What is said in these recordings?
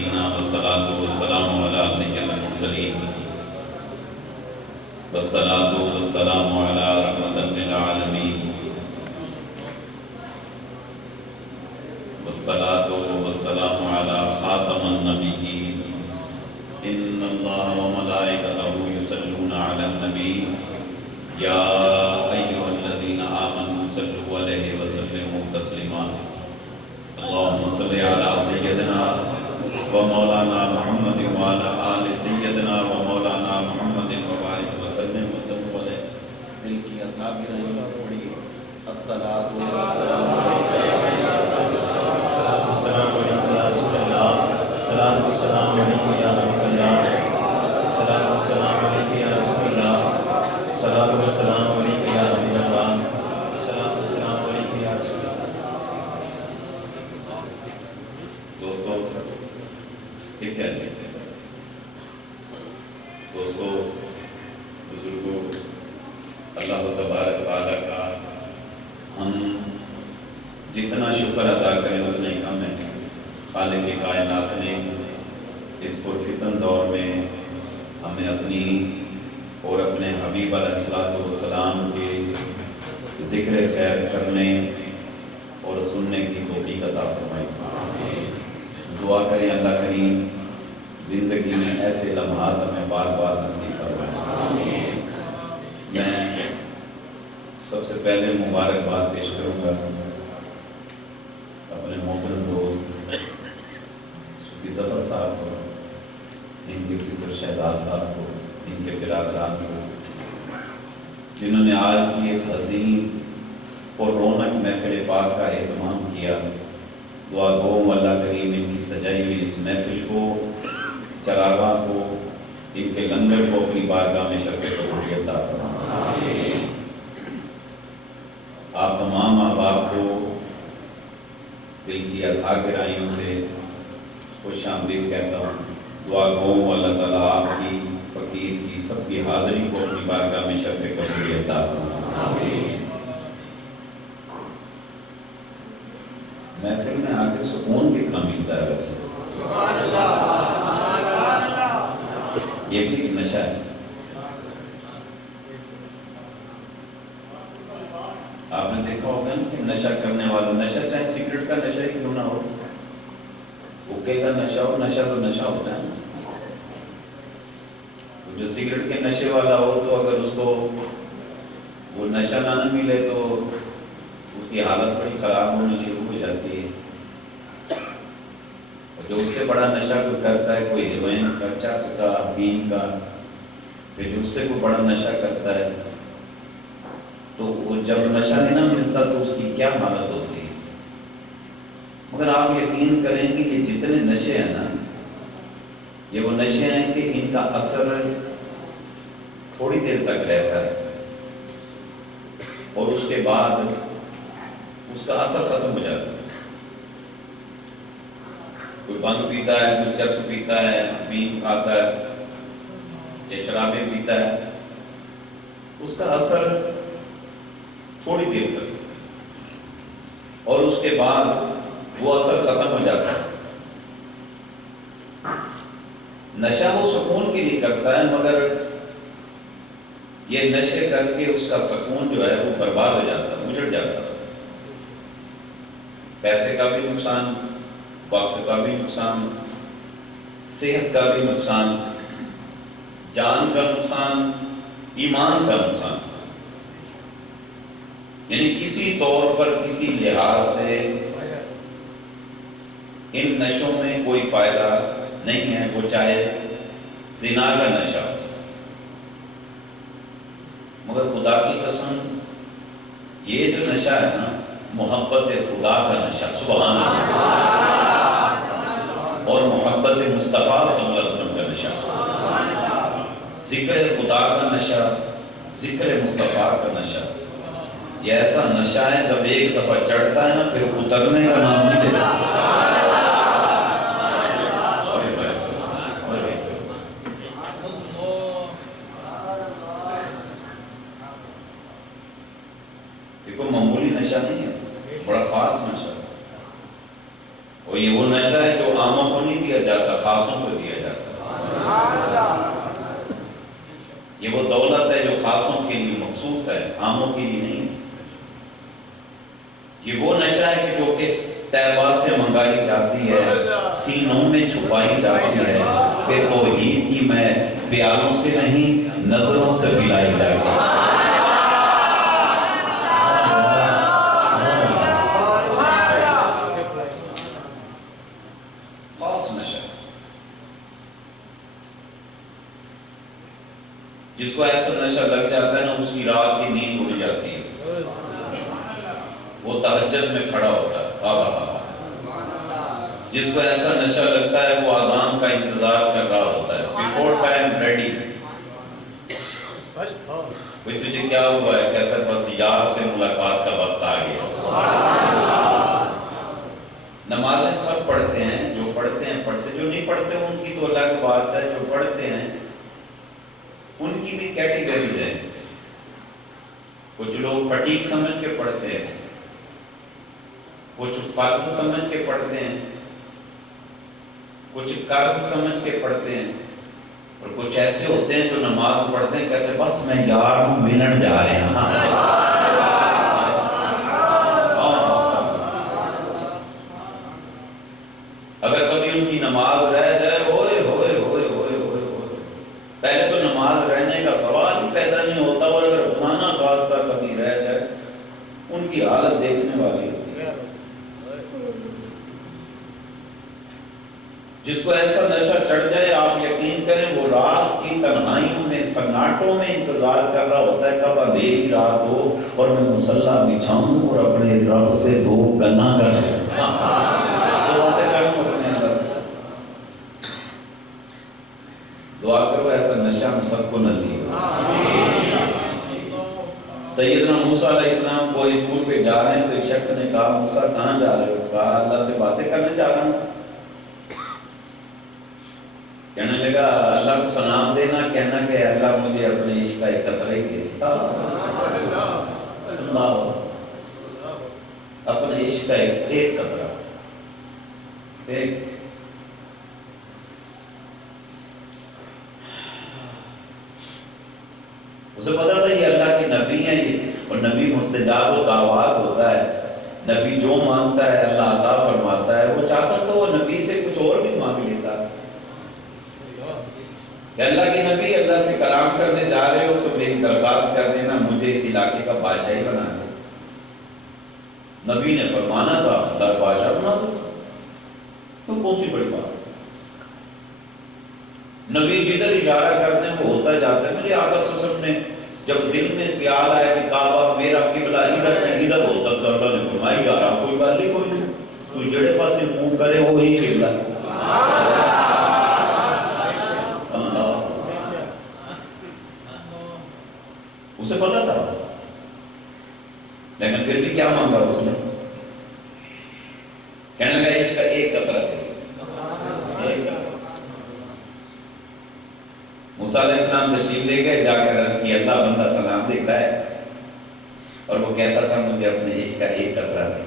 الأولين والصلاة والسلام على سيد المرسلين والصلاة والسلام على رحمة للعالمين والصلاة والسلام على خاتم النبيين إن الله وملائكته يصلون على النبي يا أيها الذين آمنوا صلوا عليه وسلموا تسليما اللهم صل على سيدنا ومولانا محمد وعلى آل سيدنا ومولانا محمد وبارك وسلم عليه دل کی عطا بھی نہیں پڑی الصلاۃ والسلام علیکم یا رسول اللہ صلاۃ والسلام علیکم یا حبیب اللہ صلاۃ والسلام علیکم یا رسول اللہ صلاۃ والسلام علیکم یا حبیب اللہ صلاۃ والسلام علیکم یا رسول اللہ. دوستو بزرگوں اللہ تبارک تعالیٰ کا ہم جتنا شکر ادا کریں اتنا ہی کم ہے. خالق کائنات نے اس پرفتن دور میں ہمیں اپنی اور اپنے حبیب علیہ السلام کے ذکر خیر کرنے اور سننے کی توفیق عطا فرمائی. دعا کریں اللہ کریم زندگی میں ایسے لمحات ہمیں بار بار نصیب فرمائے. میں سب سے پہلے مبارکباد پیش کروں گا اپنے مومن دوست صوفی ظفر صاحب کو, ان کے پسر شہزاد صاحب کو, ان کے برادران کو, جنہوں نے آج کی اس حسین اور رونق محفل پاک کا اہتمام کیا. دعا گو اللہ کریم ان کی سجائی ہوئی اس محفل کو, چراغاں کو, ان کے لنگر کو اپنی بارگاہ میں شرکت قبول عطا فرمائے. آپ تمام احباب کو دل کی اتھا گہرائیوں سے خوش آمدید کہتا ہوں. دعا گو اللہ تعالیٰ آپ کی فقیر کی سب کی حاضری کو اپنی بارگاہ میں شرکت قبول عطا فرمائے. محفل میں آ کے سکون کتنا ملتا ہے ویسے, یہ بھی ایک نشہ ہے. آپ نے دیکھا ہوگا نا کہ نشہ کرنے والا, نشہ چاہے سگریٹ کا نشہ ہی کیوں نہ ہو, حقے کا نشہ ہو, نشہ تو نشہ ہوتا ہے. جو سگریٹ کے نشے والا ہو تو اگر اس کو وہ نشہ نہ ملے تو اس کی حالت بڑی خراب ہونی شروع ہو جاتی ہے. اور جو اس سے بڑا نشہ کوئی کرتا ہے, کوئی ہیروئن کا, چرس کا, افیم کا, پھر جو اس سے کوئی بڑا نشہ کرتا ہے تو وہ جب نشہ نہیں نہ ملتا تو اس کی کیا حالت ہوتی ہے. مگر آپ یقین کریں کہ یہ جتنے نشے ہیں نا, یہ وہ نشے ہیں کہ ان کا اثر تھوڑی دیر تک رہتا ہے اور اس کے بعد اس کا اثر ختم ہو جاتا ہے. کوئی بھنگ پیتا ہے, کوئی چرس پیتا ہے, افیم کھاتا ہے یا شرابیں پیتا ہے, اس کا اثر تھوڑی دیر تک اور اس کے بعد وہ اثر ختم ہو جاتا ہے. نشہ وہ سکون کے لیے کرتا ہے, مگر یہ نشے کر کے اس کا سکون جو ہے وہ برباد ہو جاتا ہے, اجڑ جاتا ہے. پیسے کا بھی نقصان, وقت کا بھی نقصان, صحت کا بھی نقصان, جان کا نقصان, ایمان کا نقصان. یعنی کسی طور پر کسی لحاظ سے ان نشوں میں کوئی فائدہ نہیں ہے, وہ چاہے زنا کا نشہ. مگر خدا کی قسم یہ جو نشہ ہے نا, محبت خدا کا نشہ, سبحان اللہ, اور محبت مصطفیٰ صلی اللہ علیہ وسلم کا نشہ, ذکر خدا کا نشہ, ذکر مصطفیٰ کا نشہ. یہ ایسا نشہ ہے جب ایک دفعہ چڑھتا ہے نا پھر اترنے کا نام نہیں لیتا. یہ کوئی معمولی نشہ نہیں ہے, بڑا خاص نشہ. اور یہ وہ نشہ ہے جو عاموں کو نہیں دیا جاتا، خاصوں کو دیا جاتا۔ یہ وہ دولت ہے جو خاصوں کے لیے مخصوص ہے، عاموں کے لیے نہیں۔ یہ وہ نشہ ہے کہ جو کہ طیبہ سے منگائی جاتی ہے، سینوں میں چھپائی جاتی ہے، کہ توحید کی میں پیالوں سے نہیں نظروں سے پلائی جاتی ہے۔ خاص نشہ جس کو ایسا نشہ لگ جاتا ہے نا، اس کی رات کی نیند اڑ جاتی ہے، وہ تہجد میں کھڑا ہوتا ہے۔ جس کو ایسا نشہ لگتا ہے وہ اذان کا انتظار کر رہا ہوتا ہے، بیفور ٹائم ریڈی۔ کوئی تجھے کیا ہوا ہے؟ کہتا ہے بس یار سے ملاقات کا وقت آ گیا۔ نمازیں سب پڑھتے ہیں، جو پڑھتے ہیں پڑھتے، جو نہیں پڑھتے ان کی تو اللہ کی بات ہے۔ جو پڑھتے ہیں ان کی بھی کیٹیگریز ہیں۔ کچھ لوگ فٹیگ سمجھ کے پڑھتے ہیں، کچھ فرض سمجھ کے پڑھتے ہیں، کچھ قرض سمجھ کے پڑھتے ہیں، اور کچھ ایسے ہوتے ہیں جو نماز پڑھتے ہیں کہتے ہیں بس میں یار ہوں، ملن جا رہے ہیں۔ اگر کبھی ان کی نماز رہ جائے، ہوئے ہوئے ہوئے ہوئے ہوئے ہوئے، پہلے تو نماز رہنے کا سوال ہی پیدا نہیں ہوتا، اور اگر خدا خواستہ کبھی رہ جائے ان کی حالت دیکھنے والی ہوتی ہے۔ جس کو ایسا نشہ چڑھ جائے، آپ یقین کریں وہ رات کی تنہائیوں میں، سناٹوں میں انتظار کر رہا ہوتا ہے کب اندھیری رات ہو اور میں مصلی بچھاؤں اور اپنے رب سے دو گنا کروں۔ دو باتیں کروں اپنے ساتھ۔ دعا کرو ایسا نشہ ہم سب کو نصیب ہو۔ سیدنا موسیٰ علیہ السلام کو ایک پول پہ جا رہے ہیں تو ایک شخص نے کہا موسیٰ کہاں جا رہے ہو؟ کہا اللہ سے باتیں کرنے جا رہا ہوں۔ کہنے لگا اللہ کو سلام دینا، کہنا کہ اللہ مجھے اپنے عشق کا ایک قطرہ ہی دے دے۔ اللہ اپنے عشق کا ایک قطرہ دیکھ۔ اسے پتا تھا یہ اللہ کے نبی ہیں، اور نبی مستجاب و دعوات ہوتا ہے، نبی جو مانگتا ہے اللہ عطا فرماتا ہے۔ وہ چاہتا تو وہ نبی سے کچھ اور بھی مانگ لیتا کہ اللہ کے نبی اللہ سے کلام کرنے جا رہے ہو تو میری درخواست کر دینا، مجھے اس علاقے کا بادشاہی بنا دے۔ نبی نے فرمانا تھا اللہ بادشاہ بنا دو، تو کون سی بڑی بات؟ نبی جدھر اشارہ کرتے ہیں وہ ہوتا جاتا ہے۔ میرے آقا صلی اللہ علیہ وسلم نے جب دل میں خیال آیا کہ کعبہ میرا قبلہ ادھر نہیں ادھر ہوتا تو اللہ نے فرمایا یارا کوئی بات نہیں، کوئی نہیں، تو جڑے پاسے منہ کرے وہی قبلہ۔ اسے پتا تھا، لیکن پھر بھی کیا مانگا اس نے؟ کہنے لگا اس کا ایک قطرہ دے۔ موسیٰ علیہ السلام تشریف لے گئے، جا کر عرض کی اللہ بندہ سلام دیتا ہے اور وہ کہتا تھا مجھے اپنے عشق کا ایک قطرہ دے،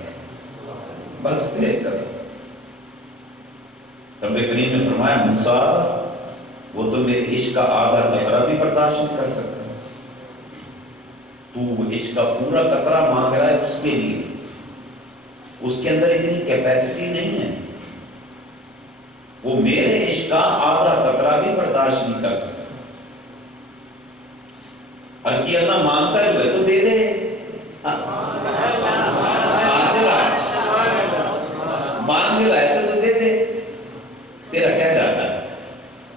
بس ایک قطرہ۔ رب کریم نے فرمایا موسیٰ وہ تو میرے عشق کا آدھا قطرہ بھی برداشت نہیں کر سکتا، تو عشق کا پورا قطرہ مانگ رہا ہے اس کے لیے، اس کے اندر اتنی کیپیسٹی نہیں ہے، وہ میرے عشق کا آدھا قطرہ بھی برداشت نہیں کر سکتا۔ عرض کی اللہ مانگتا ہے تو دے دے، مانگ رہا ہے تو دے دے، تیرا کیا جاتا ہے،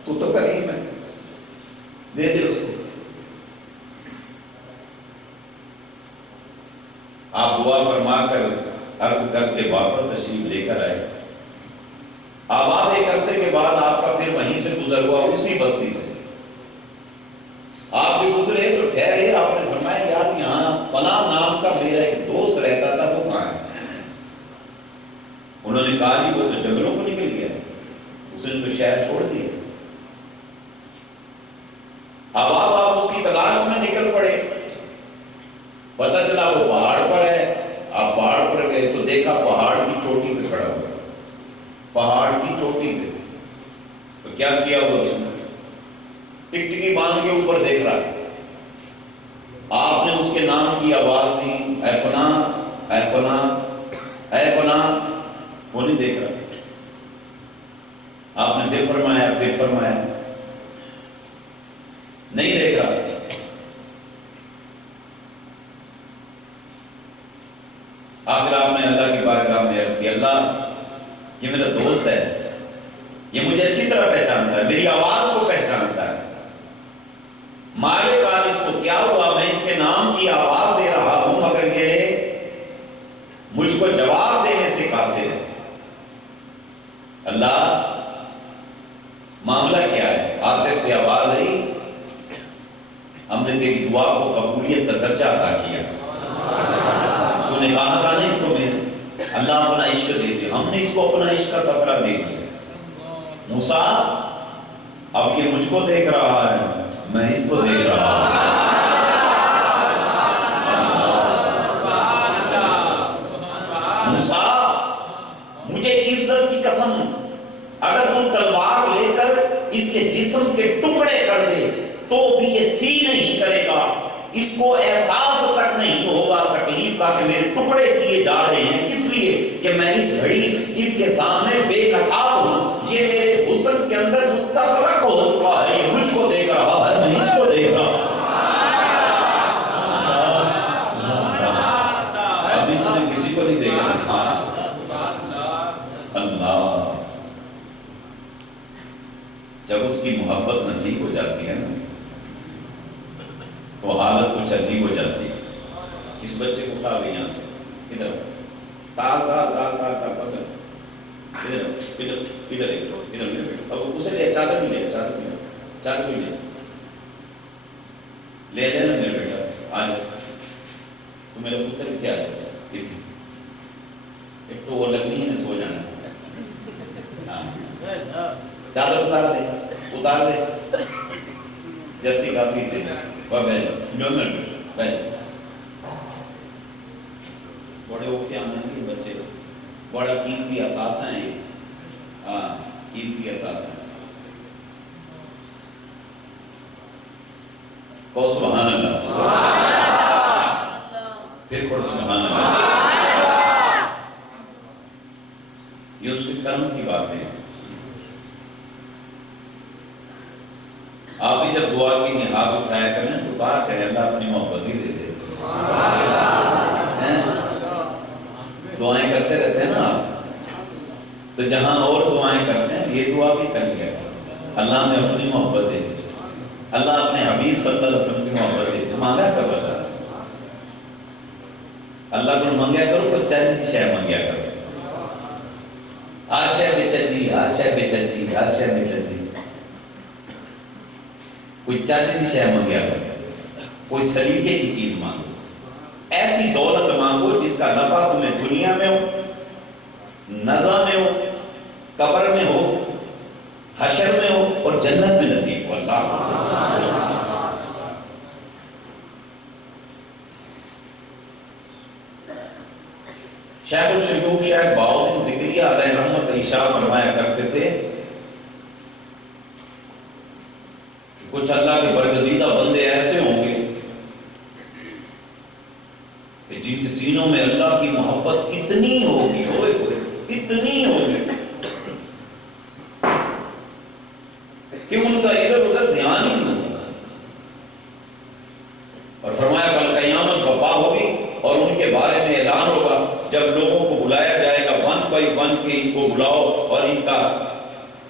تو کریم ہے، دے دے اس کو۔ آپ دعا فرما کر عرض کر کے واپس تشریف لے کر آئے۔ اب آپ ایک عرصے کے بعد آپ کا پھر وہیں سے گزر ہوا، اسی بستی سے آپ بھی گزرے تو ٹھہرے، آپ نے فرمایا یار یہاں فلاں نام کا میرا ایک دوست رہتا تھا، وہ کہاں ہے؟ انہوں نے کہا جی وہ تو جنگلوں کو نکل گیا، اس نے تو شہر چھوڑ دیا۔ اب آپ اس کی تلاش میں نکل پڑے، پتہ چلا وہ پہاڑ پر ہے، آپ پہاڑ پر گئے تو دیکھا پہاڑ کی چوٹی پہ کھڑا ہوا، پہاڑ کی چوٹی کیا کیا ہوا اس نے؟ ٹکٹکی باندھ کے اوپر دیکھ رہا ہے. آپ نے اس کے نام کی آواز دی، اے فلاں اے فلاں اے فلاں، وہ نہیں دیکھ رہا. آپ نے پھر فرمایا نہیں دیکھ رہا. آخر آپ نے اللہ کی بارگاہ میں عرض کی، اللہ یہ میرا دوست ہے، یہ مجھے اچھی طرح پہچانتا ہے، میری آواز کو پہچانتا ہے. مالک آج اس کو کیا ہوا، میں اس کے نام کی آواز دے رہا ہوں مگر یہ مجھ کو جواب دینے سے قاصر ہے. اللہ معاملہ کیا ہے؟ عاطف سے آواز آئی، ہم نے تیری دعا کو قبولیت کا درجہ عطا کیا. تو نے کہا تھا نا اس کو میں اللہ اپنا عشق دے دے، ہم نے اس کو اپنا عشق کا قطرہ دے دیا. موسیٰ اب یہ مجھ کو دیکھ رہا ہے، میں اس کو دیکھ رہا ہوں. موسیٰ مجھے عزت کی قسم، اگر تم تلوار لے کر اس کے جسم کے ٹکڑے کر دے تو بھی یہ سی نہیں کرے گا، اس کو احساس تک نہیں ہوگا تکلیف کا کہ میرے ٹکڑے کیے جا رہے ہیں. کس لیے کہ میں اس گھڑی اس کے سامنے بے نقاب ہوں، یہ میرے حسن کے اندر مستغرق ہو چکا ہے، یہ مجھ کو دیکھ رہا ہے، میں اس کو دیکھ رہا ہوں. اب اس نے کسی کو نہیں دیکھا. اللہ جب اس کی محبت نصیب ہو جاتی ہے نا تو حالت کچھ عجیب ہو جاتی ہے. اس بچے کو اٹھا بھی یہاں سے، ادھر تال تال تال تال تال پتہ ادھر ادھر ادھر ادھر میرے بیٹا، اب اسے لے چادر بھی لے، چادر بھی لے، چادر بھی لے لینا میرے بیٹا. آج تو میرا پتر کیا ہے ایک تو وہ لگنی ہے نا، سو جانا. چادر اتار دے، اتار دے، جرسی کافی دے، بڑے اوکے آمدن کے بچے بڑا قیمتی اثاثہ ہیں یہ. ہاں قیمتی اثاثہ ہیں. کو سبحان اللہ، پھر پڑھ سبحان اللہ. یہ اس کے کرم کی باتیں ہیں. آپ بھی جب دعا کے لیے ہاتھ اٹھایا کریں تو کہا کریں اللہ اپنی محبت ہی دے دے. دعائیں کرتے رہتے ہیں نا آپ، تو جہاں اور دعائیں کرتے ہیں یہ دعا بھی کر لیا اللہ نے اپنی محبت دے دی، اللہ اپنے حبیب صلی اللہ علیہ وسلم کی محبت دے دی. مانگا کر اللہ کو منگیا کرو، کوئی چاچی کی شے منگیا کرو. ہر شے بے چچی، ہر شے بے چچی، ہر شے بے چچی. کوئی چاچی کی شے منگیا کرو، کوئی سلیقے کی چیز مانگو. ایسی دولت مانگو جس کا نفع تمہیں دنیا میں ہو، نزا میں ہو، قبر میں ہو، حشر میں ہو اور جنت میں نصیب ہو. اللہ شیخ الشیوخ شیخ بہاؤالدین ذکریہ علیہ رحمت ارشاد فرمایا کرتے تھے کہ کچھ اللہ کے برگزیدہ بندے ایسے ہوں گے کہ جن کے سینوں میں اللہ کی محبت کتنی ہوگی، اتنی ہوگی کہ ان کا ادھر ادھر دھیان ہی نہیں ہوگا. اور فرمایا کل قیامت برپا ہوگی اور ان کے بارے میں اعلان ہوگا، جب لوگوں کو بلایا جائے گا ون بائی ون کے ان کو بلاؤ اور ان کا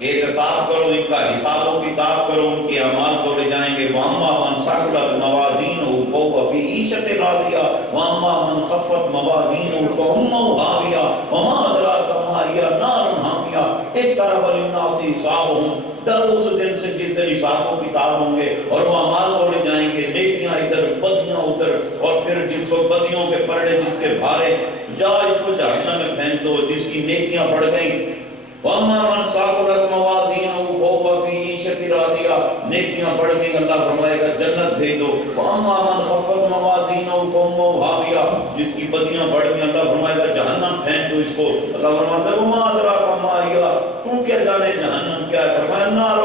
احتساب کرو، ان کا حساب و کتاب کرو، ان کے اعمال توڑے جائیں گے. وَأَمَّا مَنْ ثَقُلَتْ مَوَازِينُهُ فَهُوَ فِي عِيشَةٍ رَاضِيَةٍ وَأَمَّا مَنْ خَفَّتْ مَوَازِينُهُ فَأُمُّهُ هَاوِيَةٌ وَمَا أَدْرَاكَ مَا هِيَ نَارٌ حَامِيَةٌ اقْتَرَبَ لِلنَّاسِ حِسَابُهُمْ. ڈر اس دن سے جس دن حساب و کتاب ہوں گے اور وہ اعمال توڑے جائیں گے، نیکیاں ادھر بدیاں ادھر، اور پھر جس کو بدیوں کے پردے جس کے بھارے جا اس کو جہنم میں پھینک دو، جس کی نیکیاں بڑھ گئیں. وَأَمَّا مَنْ ثَقُلَتْ مَوَازِينُهُ فَهُوَ فِي عِيشَةٍ رَاضِيَةٍ، نیکیاں بڑھ گئیں اللہ فرمائے گا جنت بھیج دو. وَأَمَّا مَنْ خَفَّتْ مَوَازِينُهُ فَأُمُّهُ هَاوِيَةٌ، جس کی بدیاں بڑھ گئیں اللہ فرمائے گا جہنم پھینک دو اس کو. اللہ فرماتا ہے وَمَا أَدْرَاكَ مَا هِيَ، تو کیا جانے جہنم کیا ہے؟ فرمایا نار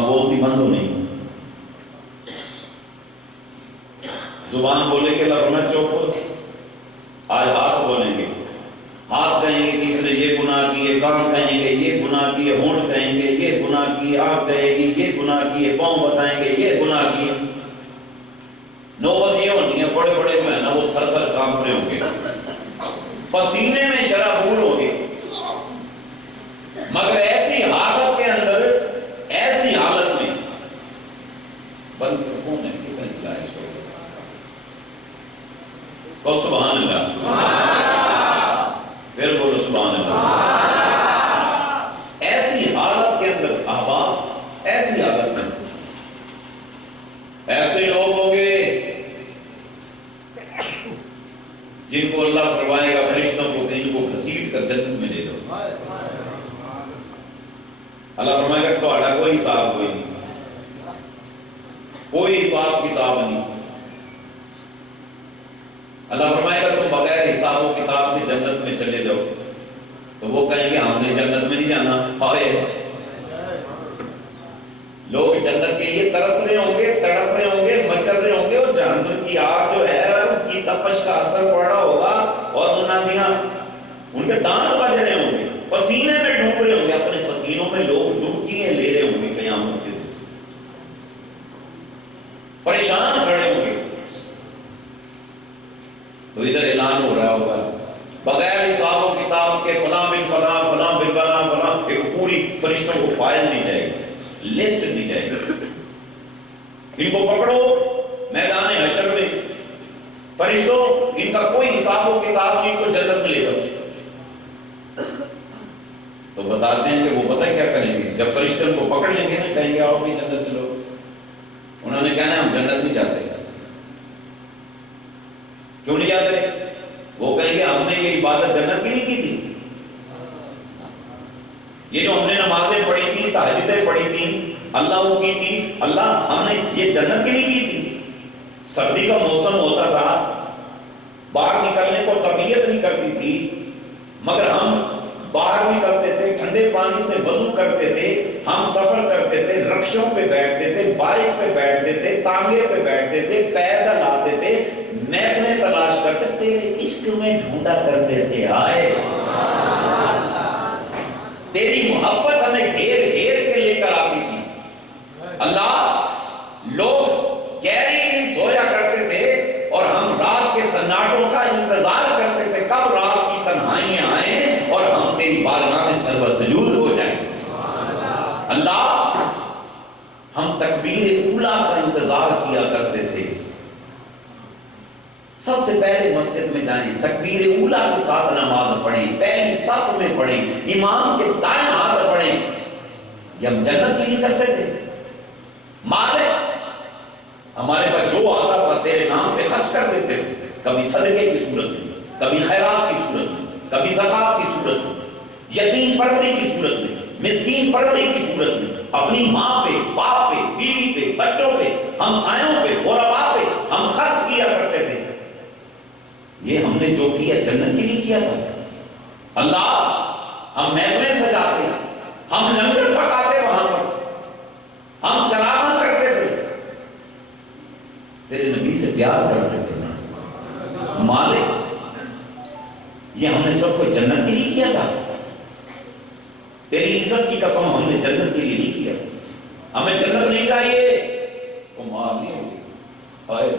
وہاں بولتی بند ہو نہیں، زبان بولے کہ اللہ فرمایا چوپ ہو، آج ہاتھ بولیں گے، ہاتھ کہیں گے تیسرے یہ گناہ کیے، کان کہیں گے یہ گناہ کیے، ہونٹ کہیں گے یہ گناہ کیے، آنکھ کہے گی یہ گناہ کیے، پاؤں بتائیں گے یہ گناہ کیے۔ نوبت یہ ہونی ہے بڑے بڑے جو ہے نا وہ تھر تھر کانپ رہے ہوں گے، پسینے میں شرابور ہوں گے، مگر ایسی حالت کے اندر، ایسی حالت میں بند کون ہے، کس نے چلایا اس کو؟ کہو سبحان اللہ، پھر بولو سبحان اللہ۔ ایسی حالت کے اندر احباب، ایسی حالت میں ایسے لوگ ہوں گے جن کو اللہ فرمائے گا فرشتوں کو کہ ان کو گھسیٹ کر جنت میں لے جاؤ۔ اللہ فرمائے گا تہاڈا کوئی حساب کوئی نہیں، کوئی حساب کتاب نہیں۔ اللہ فرمائے گا تم بغیر حساب و کتاب کے جنت میں چلے جاؤ، تو وہ کہیں گے ہم نے جنت میں نہیں جانا۔ ہائے، لوگ جنت کے لیے ترس رہے ہوں گے، تڑپ رہے ہوں گے، مچل رہے ہوں گے، اور جہنم کی آگ جو ہے اس کی تپش کا اثر پڑ رہا ہوگا، اور منادیاں ان کے دانت بج رہے ہوں گے، پسینے میں ڈوب رہے ہوں گے، اپنے پسینوں میں لوگ ڈبکیاں لے رہے ہوں گے قیامت کے دن، پریشان کھڑے ہوں گے۔ تو ادھر اعلان ہو رہا ہوگا بغیر حساب و کتاب کے فلاں بن فلاں، فلاں بن فلاں، فلاں، ایک پوری فرشتوں کو فائل دی جائے گی، لسٹ دی جائے گی، ان کو پکڑو میدان حشر میں، فرشتوں ان کا کوئی حساب و کتاب نہیں، کو جنت میں لے جاؤ۔ تو بتاتے ہیں کہ وہ پتہ ہے کیا کریں گے، جب فرشتے ان کو پکڑ لیں گے نا، کہیں گے آؤ بھی جنت چلو، انہوں نے کہنا ہم جنت نہیں جاتے۔ کیوں نہیں جاتے؟ وہ کہیں گے ہم نے یہ عبادت جنت کے لیے کی تھی، یہ جو ہم نے نمازیں پڑھی تھی، تہجدیں پڑھی تھی، اللہ وہ کی تھی، اللہ ہم نے یہ جنت کے لیے کی تھی۔ سردی کا موسم ہوتا تھا، باہر نکلنے کو طبیعت نہیں کرتی تھی، مگر ہم باہر نکلتے تھے، ٹھنڈے پانی سے وضو کرتے تھے، ہم سفر کرتے تھے، رکشوں پہ بیٹھتے تھے، بائک پہ بیٹھتے تھے، تانگے پہ بیٹھتے تھے، پیدل آتے تھے، محفلیں تلاش کرتے تیرے عشق میں ڈھونڈا کرتے تھے، آئے تیری محبت ہمیں گھیر گھیر کے لے کر آتی تھی۔ اللہ، لوگ گہری نہیں سویا کرتے تھے اور ہم رات کے سناٹوں کا انتظار کرتے تھے کب رات کی تنہائیاں آئیں اور ہم تیری بارگاہ میں سر سجود ہو جائیں۔ اللہ، ہم تکبیر اولا کا انتظار کیا کرتے تھے، سب سے پہلے مسجد میں جائیں، تکبیر اولا کے ساتھ نماز پڑھیں، پہلی صف میں پڑھیں، امام کے دائیں ہاتھ پڑھیں، یہ ہم جنت کے لیے کرتے تھے۔ مالک ہمارے پاس جو آتا تھا تیرے نام پہ خرچ کر دیتے تھے، کبھی صدقے کی صورت میں، کبھی خیرات کی صورت میں، کبھی زکات کی صورت میں، یتیم پروری کی صورت میں، مسکین پروری کی صورت میں، اپنی ماں پہ، باپ پہ، بیوی پہ، بچوں پہ، ہمسایوں پہ، غربا پہ ہم خرچ کیا کرتے تھے۔ یہ ہم نے جو کیا جنت کے لیے کیا تھا۔ اللہ، ہم محفلیں سجاتے، ہم لنگر پکاتے وہاں پر، ہم چراغاں کرتے تھے، تیرے نبی سے پیار کرتے تھے۔ مالک، یہ ہم نے سب کو جنت کے لیے کیا تھا، تیری عزت کی قسم ہم نے جنت کے لیے نہیں کیا، ہمیں جنت نہیں چاہیے، تو مار نہیں ہوگی۔ ہائے،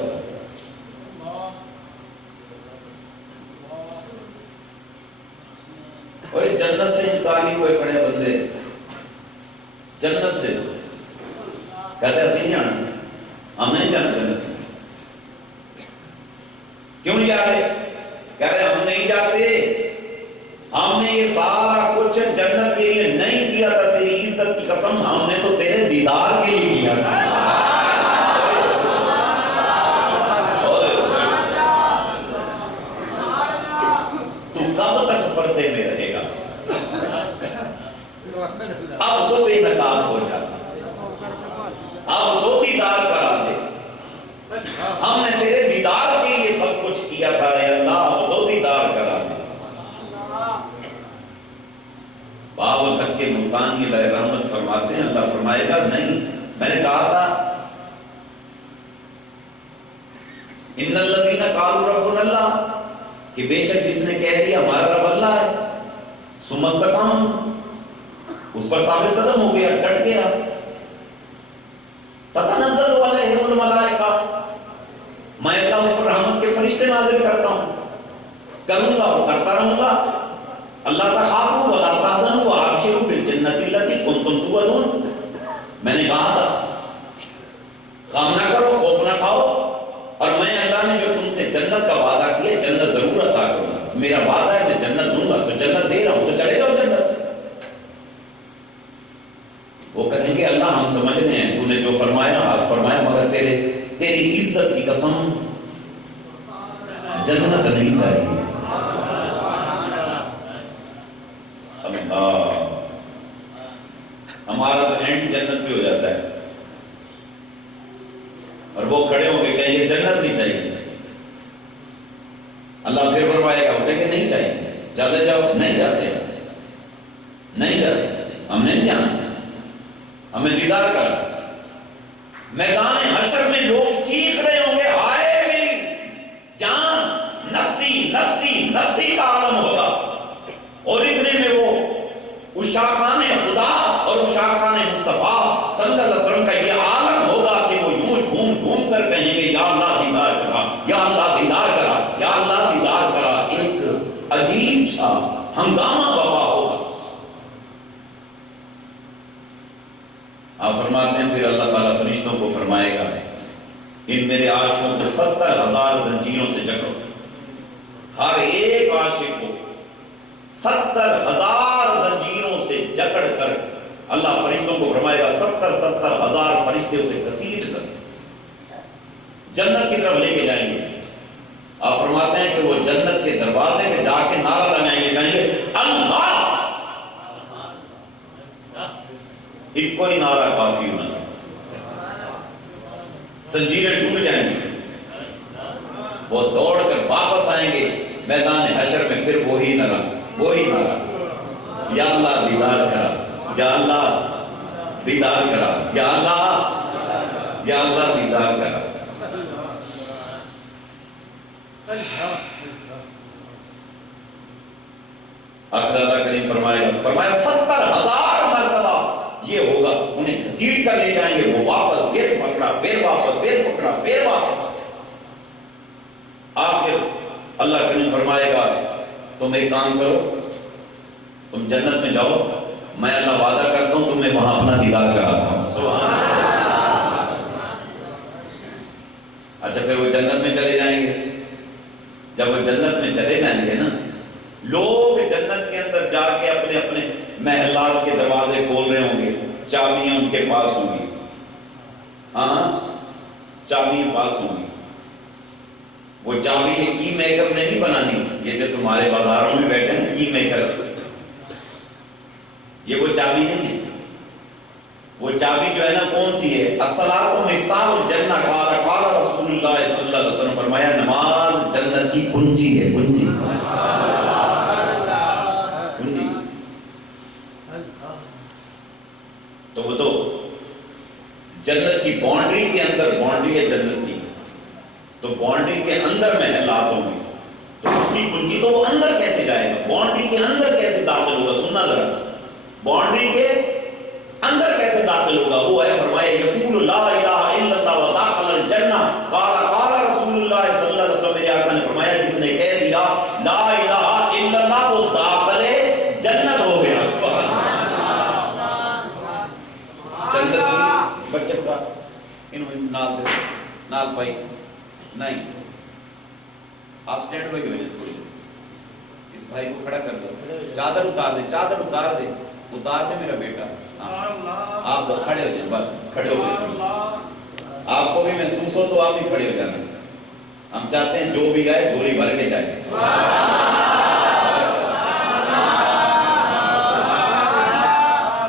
اور جنت سے انکاری ہوئے کھڑے بندے، جنت سے کہتے ہیں اسی نہیں آنا، ہم نہیں جانا جنت۔ کیوں نہیں جاتے؟ کہہ رہے ہم نہیں جاتے، ہم نے یہ سارا کچھ جنت کے لیے نہیں کیا تھا، تیری عزت کی قسم ہم نے تو تیرے دیدار کے لیے کیا تھا۔ تو کب تک پردے میں رہے گا؟ اب تو بے نقاب ہو جا، اب تو دیدار کرا دے، ہم نے تیرے دیدار کے لیے سب کچھ کیا تھا، اے اللہ اب تو دیدار کرا دے۔ باب الحق کے ملتانی علیہ رحمت فرماتے ہیں اللہ فرمائے گا نہیں، میں نے کہا تھا ان الذین قالوا ربنا اللہ، کہ بے شک جس نے کہہ دیا ہمارا رب اللہ ہے، ثم استقاموا، اس پر ثابت قدم ہو گیا، ڈٹ گیا، تتنزل علیہم الملائکہ، میں اللہ اس پر رحمت کے فرشتے نازل کرتا ہوں، کروں گا وہ کرتا رہوں گا، اللہ تخافوا ولا تحزنوا وابشروا بالجنۃ التي کنتم توعدون، میں نے کہا تھا غم نہ کرو، خوف نہ کھاؤ، اور میں اللہ نے جو تم سے جنت کا وعدہ کیا جنت ضرور عطا کروں گا، میرا وعدہ ہے میں جنت دوں گا، تو جنت دے رہا ہوں تو چلے جاؤ جنت۔ وہ کہیں گے اللہ ہم سمجھ رہے ہیں تو نے جو فرمایا آپ فرمایا، مگر تیری عزت کی قسم جنت نہیں چاہیے۔ ہمارا تو اینڈ جنت پہ ہو جاتا ہے، اور وہ کھڑے ہو کے کہیں گے جنت نہیں چاہیے، اللہ پھر فرمائے گا وہ کہیں گے نہیں چاہیے، چلے جاؤ، نہیں جاتے، نہیں جاتے، ہم نہیں جانا، ہمیں دیدار کرا۔ میدان حشر میں لوگ چیخ رہے ہوں گے ہائے میری جان، نفسی نفسی نفسی کا عالم ہوگا، اور اتنے میں وہ اشاقان خدا اور اشاقان مصطفیٰ صلی اللہ علیہ وسلم کا یہ عالم ہوگا کہ وہ یوں جھوم جھوم کر کہیں گے یا اللہ دیدار کرا، یا اللہ دیدار کرا، یا اللہ دیدار کرا، ایک عجیب سا ہنگامہ برپا ہوگا۔ آپ فرماتے ہیں پھر اللہ تعالیٰ فرشتوں کو فرمائے گا ان میرے عاشقوں کو 70,000 زنجیروں سے جکڑو، ہر ایک عاشق کو 70,000 زنجیروں سے جکڑ کر اللہ فرشتوں کو فرمائے گا 70,000 فرشتے اسے گھسیٹ کر جنت کی طرف لے کے جائیں گے۔ آپ فرماتے ہیں کہ وہ جنت کے دروازے پہ جا کے نعرہ لگائیں گے، کہیں گے اللہ، ایک کوئی نعرہ کافی ہونا، زنجیریں ٹوٹ جائیں گی، وہ دوڑ کر واپس آئیں گے میدان حشر میں، پھر وہی نعرہ یا اللہ دیدار کرا، یا اللہ دیدار کرا، یا اللہ دیدار کرا۔ آخر اللہ کریم فرمایا 70,000 مرتبہ یہ ہوگا، انہیں گھسیٹ کر لے جائیں گے، وہ واپس پھر پکڑا، پھر واپس، پھر پکڑا، پھر واپس۔ آخر اللہ کریم فرمائے گا تم ایک کام کرو، تم جنت میں جاؤ، میں اللہ وعدہ کرتا ہوں تمہیں وہاں اپنا دیدار کراتا ہوں۔ سبحان اللہ۔ اچھا پھر وہ جنت میں چلے جائیں گے، جب وہ جنت میں چلے جائیں گے نا، لوگ جنت کے اندر جا کے اپنے اپنے محلات کے دروازے کھول رہے ہوں گے، چابیاں ان کے پاس ہوں گی، ہاں چابیاں پاس ہوں گی، وہ چابی یہ کی میکر نے نہیں بنا دی، یہ جو تمہارے بازاروں میں بیٹھے ہیں کی میکر، یہ وہ چابی نہیں ہے، وہ چابی جو ہے نا کون سی ہے؟ الصلاۃ مفتاح الجنہ، قال رسول اللہ صلی اللہ علیہ وسلم، فرمایا نماز جنت کی کنجی ہے، کنجی۔ تو وہ تو جنت کی باؤنڈری کے اندر، باؤنڈری ہے جنت کی، تو باؤنڈری کے اندر محلات ہوں گے، تو اس کی کنجی تو وہ اندر کیسے جائے گا، باؤنڈری کے اندر کیسے داخل ہوگا؟ سننا ذرا، باؤنڈری کے اندر کیسے داخل ہوگا؟ وہ ہے فرمایا یقول لا الہ الا اللہ وداخل الجنہ، قال رسول اللہ صلی اللہ علیہ وسلم، میرے آقا نے فرمایا جس نے کہہ دیا لا الہ الا اللہ وہ داخل جنت ہو گیا۔ سبحان اللہ۔ جنت کی بچے کا انہوں نال پائی نہیں، آپ سٹینڈ بائی ہو جائیں، تھوڑی اس بھائی کو کھڑا کر دو، چادر اتار دے، چادر اتار دے، اتار دے میرا بیٹا، آپ کھڑے ہو جائیں، بس کھڑے ہو گئے، آپ کو بھی محسوس ہو تو آپ بھی کھڑے ہو جانا، ہم چاہتے ہیں جو بھی آئے جھولی بھر کے جائے۔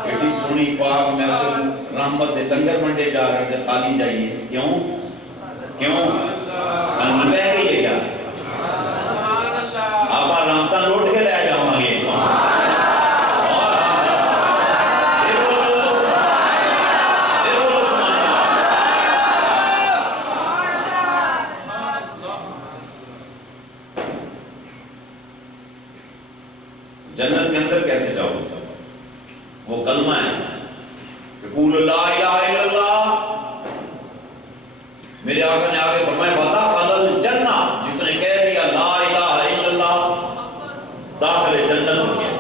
ایڈی سونی پاک محفل رحمت دے لنگر منڈے جا کر دے خالی جائیے، کیوں انگل بہ گئی ہے کیا؟ آپ رامتا لوٹ کے لے جاؤں گے، میرے آقا نے آگے فرمایا ودخل الجنہ، جس نے کہہ دیا لا الہ الا اللہ داخل جنت ہو گیا.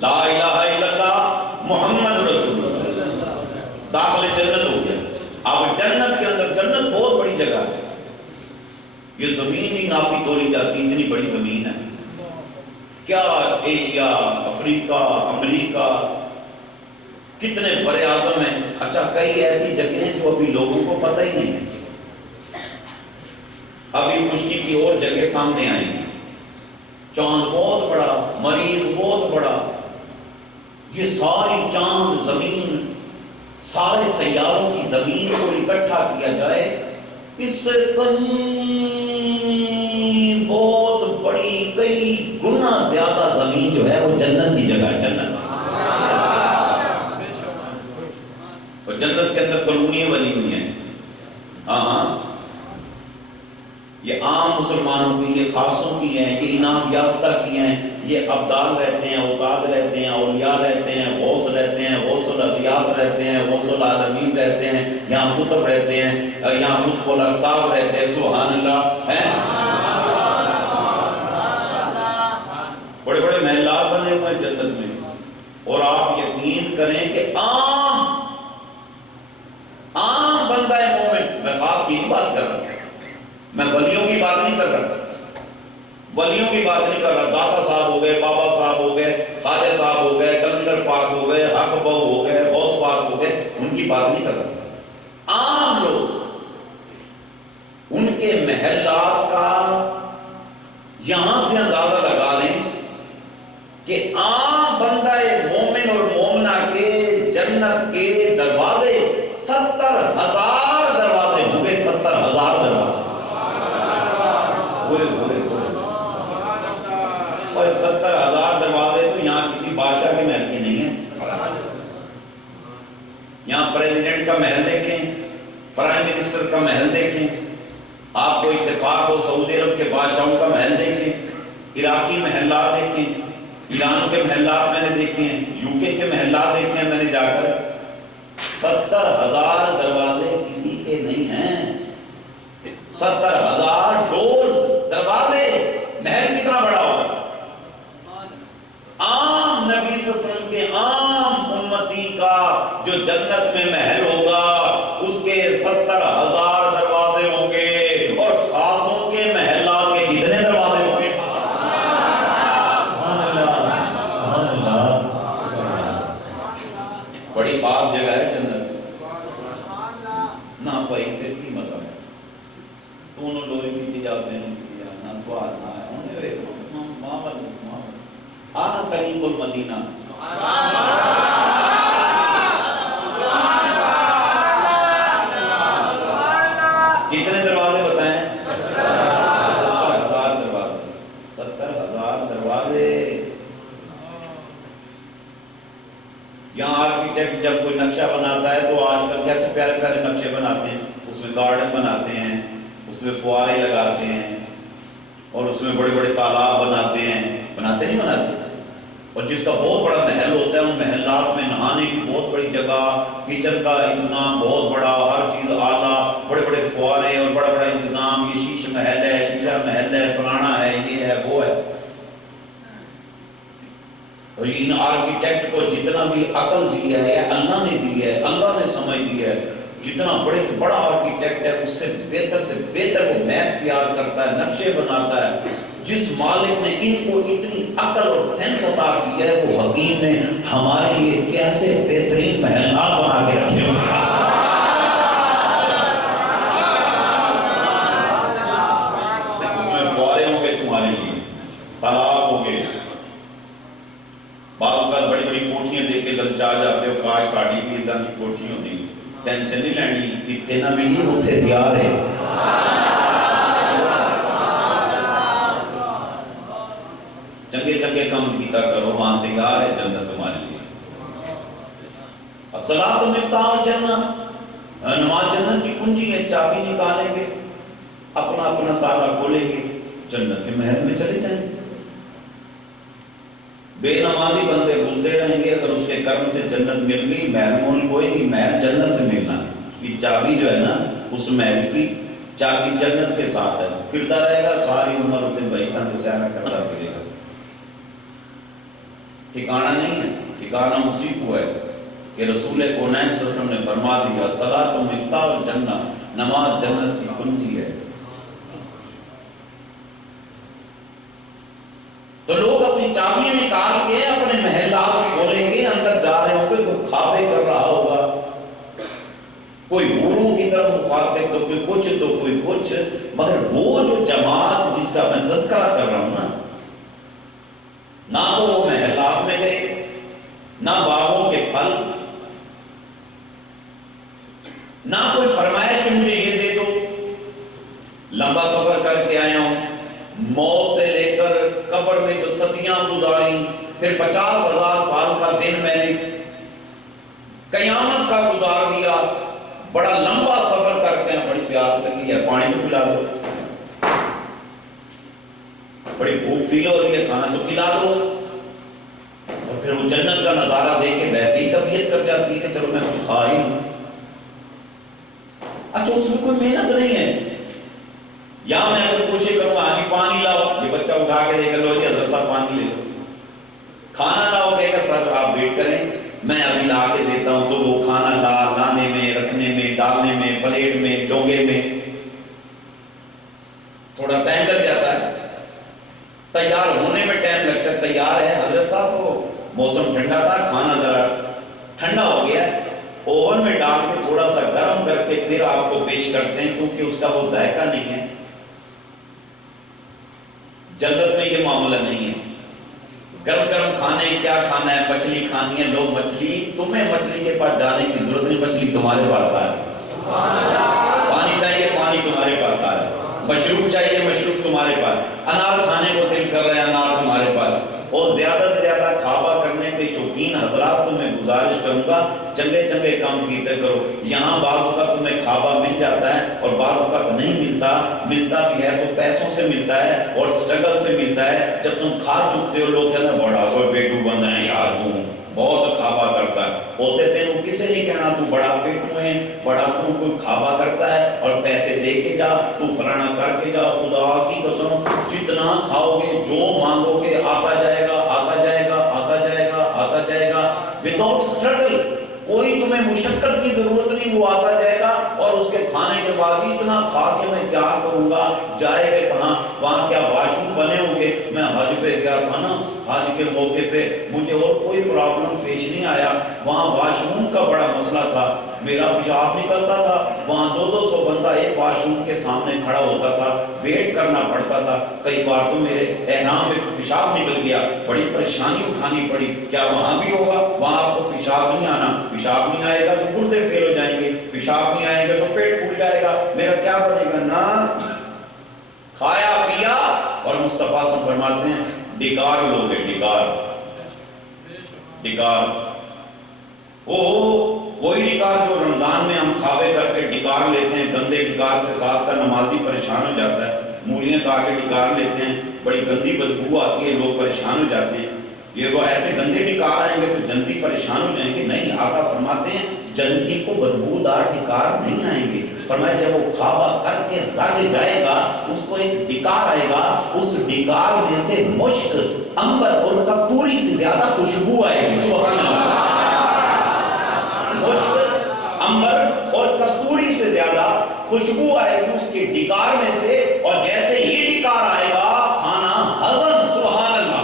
لا الہ الا اللہ محمد رسول اللہ داخل جنت ہو گیا. اب جنت کے اندر، جنت بہت بڑی جگہ ہے، یہ زمین ہی ناپی تولی جاتی، اتنی بڑی زمین ہے. کیا ایشیا، افریقہ، امریکہ، کتنے بڑے اعظم ہیں. اچھا کئی ایسی جگہیں ہیں جو ابھی لوگوں کو پتہ ہی نہیں ہے. ابھی خشکی کی اور جگہ سامنے آئیں گی. چاند بہت بڑا، مریخ بہت بڑا، یہ ساری چاند، زمین، سارے سیاروں کی زمین کو اکٹھا کیا جائے، اس سے کہیں بہت بڑی، کئی گنا زیادہ زمین جو ہے وہ جنت کی جگہ ہے. جنت، اور جنت کے اندر کالونیاں بنی ہوئی ہیں. ہاں یہ عام مسلمانوں کی، یہ خاصوں کی ہیں، یہ انعام یافتہ کی ہیں. یہ ابدال رہتے ہیں، اوقاد رہتے ہیں، اولیاء رہتے ہیں، غوث رہتے ہیں، غوث الادیات رہتے ہیں، غوث العالمین رہتے ہیں، یہاں قطب رہتے ہیں، یہاں قطب الاقطاب رہتے ہیں. سبحان اللہ ہے. بڑے بڑے محلات بنے ہوئے ہیں جنت میں. اور آپ یقین کریں کہ عام بندہ مومن، میں خاص کی بات کر رہا ہوں، میں ولیوں کی بات نہیں کر رہا، ولیوں کی بات نہیں کر رہا. داتا صاحب ہو گئے، بابا صاحب ہو گئے، خواجہ صاحب ہو گئے، کلندر پاک ہو گئے، حق بہو ہو گئے، غوث پاک ہو گئے، ان کی بات نہیں کر رہا. عام لوگ، ان کے محلات کا یہاں سے اندازہ لگا لیں کہ عام بندہ مومن اور مومنہ کے جنت کے دروازے 70,000 دروازے ہوں گے. 70,000 دروازے. اور 70,000 دروازے تو یہاں کسی بادشاہ کے محل کے نہیں ہیں. یہاں پریزیڈنٹ کا محل دیکھیں، پرائم منسٹر کا محل دیکھیں، آپ کو اتفاق ہو سعودی عرب کے بادشاہوں کا محل دیکھیں، عراقی محلات دیکھیں، ایران کے محلات میں نے دیکھے ہیں، یو کے محلات دیکھے ہیں میں نے جا کر. 70,000 دروازے کسی کے نہیں ہیں. 70,000 ڈورز، دروازے. محل کتنا بڑا ہوگا؟ عام نبی صلی اللہ علیہ وسلم کے عام امتی کا جو جنت میں محل ہوگا اس کے 70,000 دروازے ہوں گے. اور خاصوں کے محلات کے کتنے دروازے ہوں گے؟ بڑی خاص جگہ ہے جنت. نہ پائی پھر کی مطلب ہے دونوں لوگ کی جاتے ہیں، نہ سوال نہ ہے آنا قریب المدینہ. کتنے دروازے بتائیں؟ 70,000 دروازے. 70,000 دروازے. یہاں آرکیٹیکٹ جب کوئی نقشہ بناتا ہے تو آج کل کیسے پیارے پیارے نقشے بناتے ہیں، اس میں گارڈن بناتے ہیں، اس میں فوارے لگاتے ہیں، اور اس میں بڑے بڑے تالاب بناتے ہیں. بناتے نہیں بناتے؟ اور جس کا بہت بڑا محل ہوتا ہے ان محلات میں نہانے کی بہت بڑی جگہ، کچن کا انتظام بہت بڑا، ہر چیز اعلیٰ، بڑے بڑے فوارے اور بڑا بڑا انتظام. یہ شیش محل ہے، شیشہ محل ہے، فلانا ہے، یہ ہے، وہ ہے. اور ان آرکیٹیکٹ کو جتنا بھی عقل دی ہے اللہ نے دی ہے، اللہ نے سمجھ دی ہے. جتنا بڑے سے بڑا آرکیٹیکٹ ہے اس سے بہتر وہ میپ تیار کرتا ہے، نقشے بناتا ہے. جس مالک نے ان کو اتنی عقل اور سینس عطا کی ہے وہ حکیم نے ہمارے لیے کیسے بہترین محلات بنا کے رکھے ہوئے ہیں. اس میں فوارے ہوں گے تمہارے لیے، تالاب ہوں گے. بعض اوقات بڑی بڑی کوٹھیاں دیکھ کے للچا جاتے ہو، کاش ساڑی بھی ادھر کی کوٹھی ہوتی. ٹینشن نہیں لینی، اتنا بھی نہیں اتنے تیار ہے. چنگے چنگے کام کیتا کرو، وہاں تیار ہے جنت تمہارے لیے. الصلاۃ مفتاح الجنہ، نماز جنت کی کنجی ہے. چابی نکالیں گے، اپنا اپنا تالا کھولیں گے، جنت کے محل میں چلے جائیں گے. بے نمازی بندے بولتے رہیں گے، اگر اس کے کرم سے جنت مل گئی، محل مول کوئی نہیں، محل جنت سے ملنا ہے. کی چابی جو ہے نا اس محل کی چابی جنت کے ساتھ ہے، پھرتا رہے گا ساری عمر اسے بہشتاں سے سیارہ کرتا پھرے گا، ٹھکانہ نہیں ہے، ٹھکانہ اسی کو ہے کہ رسول کونین صلی اللہ علیہ وسلم نے فرما دیا صلاۃ مفتاح الجنہ، نماز جنت کی کنجی ہے۔ تو لوگ اپنی چابیاں نکال کے اپنے محلات کھولیں گے، اندر جا رہے ہوں گے، کوئی خوابے کر رہا ہوگا، کوئی حوروں کی طرف مخاطب، تو کوئی کچھ تو کوئی کچھ، مگر وہ جو جماعت جس کا میں تذکرہ کر رہا ہوں نا، نہ تو وہ محلات میں گئے، نہ باغوں کے پھل، نہ کوئی فرمائش مجھے یہ دے دو، لمبا سفر کر کے آیا ہوں، موت سے لے کر قبر میں جو صدیاں گزاری، پھر 50,000 سال کا دن میں نے قیامت کا گزار دیا، بڑا لمبا سفر کرتے ہیں، بڑی پیاس لگی ہے، پانی تو پلا دو، بڑی بھوک فیل ہو رہی ہے، کھانا تو کھلا دو، اور پھر وہ جنت کا نظارہ دیکھ کے ویسے ہی طبیعت کر جاتی ہے کہ چلو میں کچھ کھا ہی ہوں۔ اچھا اس میں کوئی محنت نہیں ہے، یا میں اگر کوشش کروں گا آگے پانی لاؤ، یہ بچہ اٹھا کے دے کر لو جی حضرت صاحب پانی لے لو، کھانا لاؤ کہے گا سر آپ ویٹ کریں میں ابھی لا کے دیتا ہوں، تو وہ کھانا لانے میں، رکھنے میں، ڈالنے میں، پلیٹ میں، ڈونگے میں تھوڑا ٹائم لگ جاتا ہے، تیار ہونے میں ٹائم لگتا ہے، تیار ہے حضرت صاحب، وہ موسم ٹھنڈا تھا، کھانا ذرا ٹھنڈا ہو گیا، اوون میں ڈال کے تھوڑا سا گرم کر کے پھر آپ کو پیش کرتے ہیں، کیونکہ اس کا وہ ذائقہ نہیں ہے۔ جنت میں یہ معاملہ نہیں ہے، گرم گرم کھانے، کیا کھانا ہے، مچھلی کھانی ہے، لو مچھلی، تمہیں مچھلی کے پاس جانے کی ضرورت نہیں، مچھلی تمہارے پاس آ رہی، پانی چاہیے پانی تمہارے پاس آ رہا ہے، مشروب چاہیے مشروب تمہارے پاس، انار کھانے کو دل کر رہے ہیں انار تمہارے پاس، اور زیادہ سے زیادہ کھابا کرنے کے شوقین حضرات تو میں گزارش کروں گا چنگے چنگے کام کیتے کرو، یہاں بعض اوقات تمہیں کھابا مل جاتا ہے اور بعض اوقات نہیں ملتا، ملتا بھی ہے تو پیسوں سے ملتا ہے اور سٹرگل سے ملتا ہے، جب تم کھا چکتے ہو لوگ کہتے ہیں بڑا کوئی پیٹو بندہ ہے یار تم بہت کھابا کرتا ہے، ہوتے تھے وہ کسے نہیں کہنا تو بڑا پیٹو ہے، بڑا تو کوئی کھابا کرتا ہے اور پیسے دے کے جا، تو فلانا کر کے جا، خدا کی قسم جتنا کھاؤ گے جو مانگو گے آتا جائے گا آتا جائے گا آتا جائے گا آتا جائے گا، وداؤٹ اسٹرگل، کوئی تمہیں مشقت کی ضرورت نہیں، وہ آتا جائے گا، اور اس کے کھانے کے بعد اتنا کھا کے میں کیا کروں گا، جائے گا کہاں، وہاں کیا واش روم بنے ہوں گے، میں حج پہ گیا تھا نا، حج کے موقع پہ مجھے اور کوئی پرابلم پیش نہیں آیا، وہاں واش روم کا بڑا مسئلہ تھا، میرا پیشاب نکلتا تھا، وہاں 200 بندہ ایک واش روم کے سامنے کھڑا ہوتا تھا، ویٹ کرنا پڑتا تھا، کئی بار تو میرے احرام میں پیشاب نکل گیا، بڑی پریشانی اٹھانی پڑی، کیا وہاں بھی ہوگا، وہاں آپ کو پیشاب نہیں آنا، پیشاب نہیں آئے گا تو گردے فیل ہو جائیں گے، پیشاب نہیں آئے گا تو پیٹ پھول جائے گا، میرا کیا بنے گا، نہ کھایا پیا، اور مصطفیٰ سے فرماتے ہیں ڈکار لوگ ہیں، ڈکار وہی ڈکار جو رمضان میں ہم کھاوے کر کے ڈکار لیتے ہیں، گندے ڈکار سے ساتھ کا نمازی پریشان ہو جاتا ہے، مولیاں کھا کے ڈکار لیتے ہیں، بڑی گندی بدبو آتی ہے، لوگ پریشان ہو جاتے ہیں، یہ وہ ایسے گندے ڈکار آئیں گے تو جنتی پریشان ہو جائیں گے، نہیں، آقا فرماتے ہیں جنتی کو بدبودار ڈکار نہیں آئیں گے، فرمایا جب وہ کھابا کر کے رگ جائے گا اس کو ایک ڈکار آئے گا، اس ڈکار میں سے مشک، عنبر اور کستوری سے زیادہ خوشبو آئے گی، سبحان اللہ، مشک، عنبر اور کستوری سے زیادہ خوشبو آئے گی اس کے ڈکار میں سے، اور جیسے ہی ڈکار آئے گا کھانا ہضم، سبحان اللہ،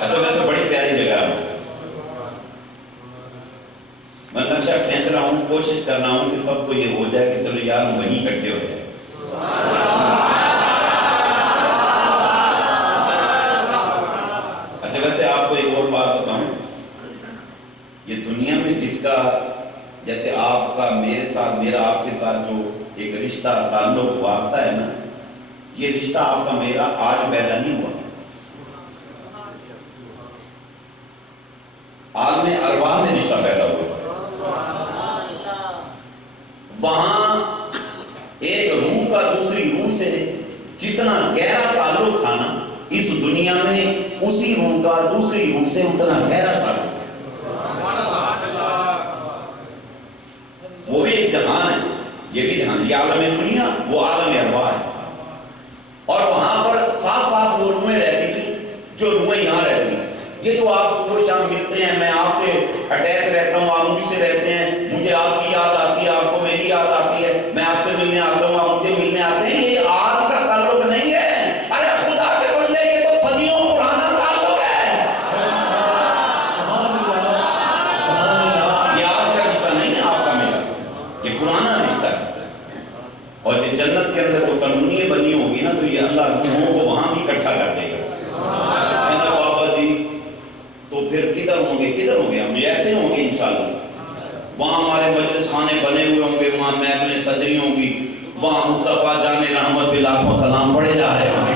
اچھا ویسے بڑی پیاری جگہ ہے، میں نقشہ کھینچ رہا ہوں، کوشش کر رہا ہوں کہ سب کو یہ ہو جائے کہ چلو یار وہیں اکٹھے ہو جائے، اچھا ویسے آپ کو ایک اور بات بتاؤں، یہ دنیا میں جس کا جیسے آپ کا میرے ساتھ، میرا آپ کے ساتھ جو ایک رشتہ تعلق واسطہ ہے نا، یہ رشتہ آپ کا میرا آج پیدا نہیں ہوا، عالم ارواح میں رشتہ پیدا ہوا، وہاں ایک روح کا دوسری روح سے جتنا گہرا تعلق تھا نا، اس دنیا میں اسی روح کا دوسری روح سے اتنا گہرا تعلق ہے. وہ بھی ایک جہان ہے، یہ بھی جہان، یہ عالم دنیا، وہ عالم ارواح ہے. اور وہاں پر ساتھ ساتھ وہ روحیں رہتی تھی جو روحیں یہاں رہتی ہیں. یہ جو آپ صبح شام ملتے ہیں، میں آپ سے اٹیچ رہتا ہوں، آپ مجھ سے رہتے ہیں، مجھے آپ کی یاد آتی ہے، آپ کو میری یاد آتی ہے، میں آپ سے ملنے آتا ہوں، آپ مجھے ملنے آتے ہیں، یہ آج کا تعلق نہیں ہے. ارے خدا کے بندے، یہ تو صدیوں پرانا تعلق ہے. یہ آپ کا رشتہ نہیں ہے، آپ کا میرا، یہ پرانا رشتہ ہے. اور یہ جنت کے اندر جو کالونیاں بنی ہوگی نا، تو یہ اللہ روحوں کو وہاں بھی اکٹھا کر دے گا. کہنا بابا جی تو پھر کدھر ہوں گے ہم ایسے ہوں گے انشاءاللہ. وہاں ہمارے مجلس خانے بنے ہوئے ہوں گے، وہاں محفلیں صدری ہوں گی، وہاں مصطفیٰ جان رحمت پہ لاکھوں سلام پڑھے جا رہے ہوں گے.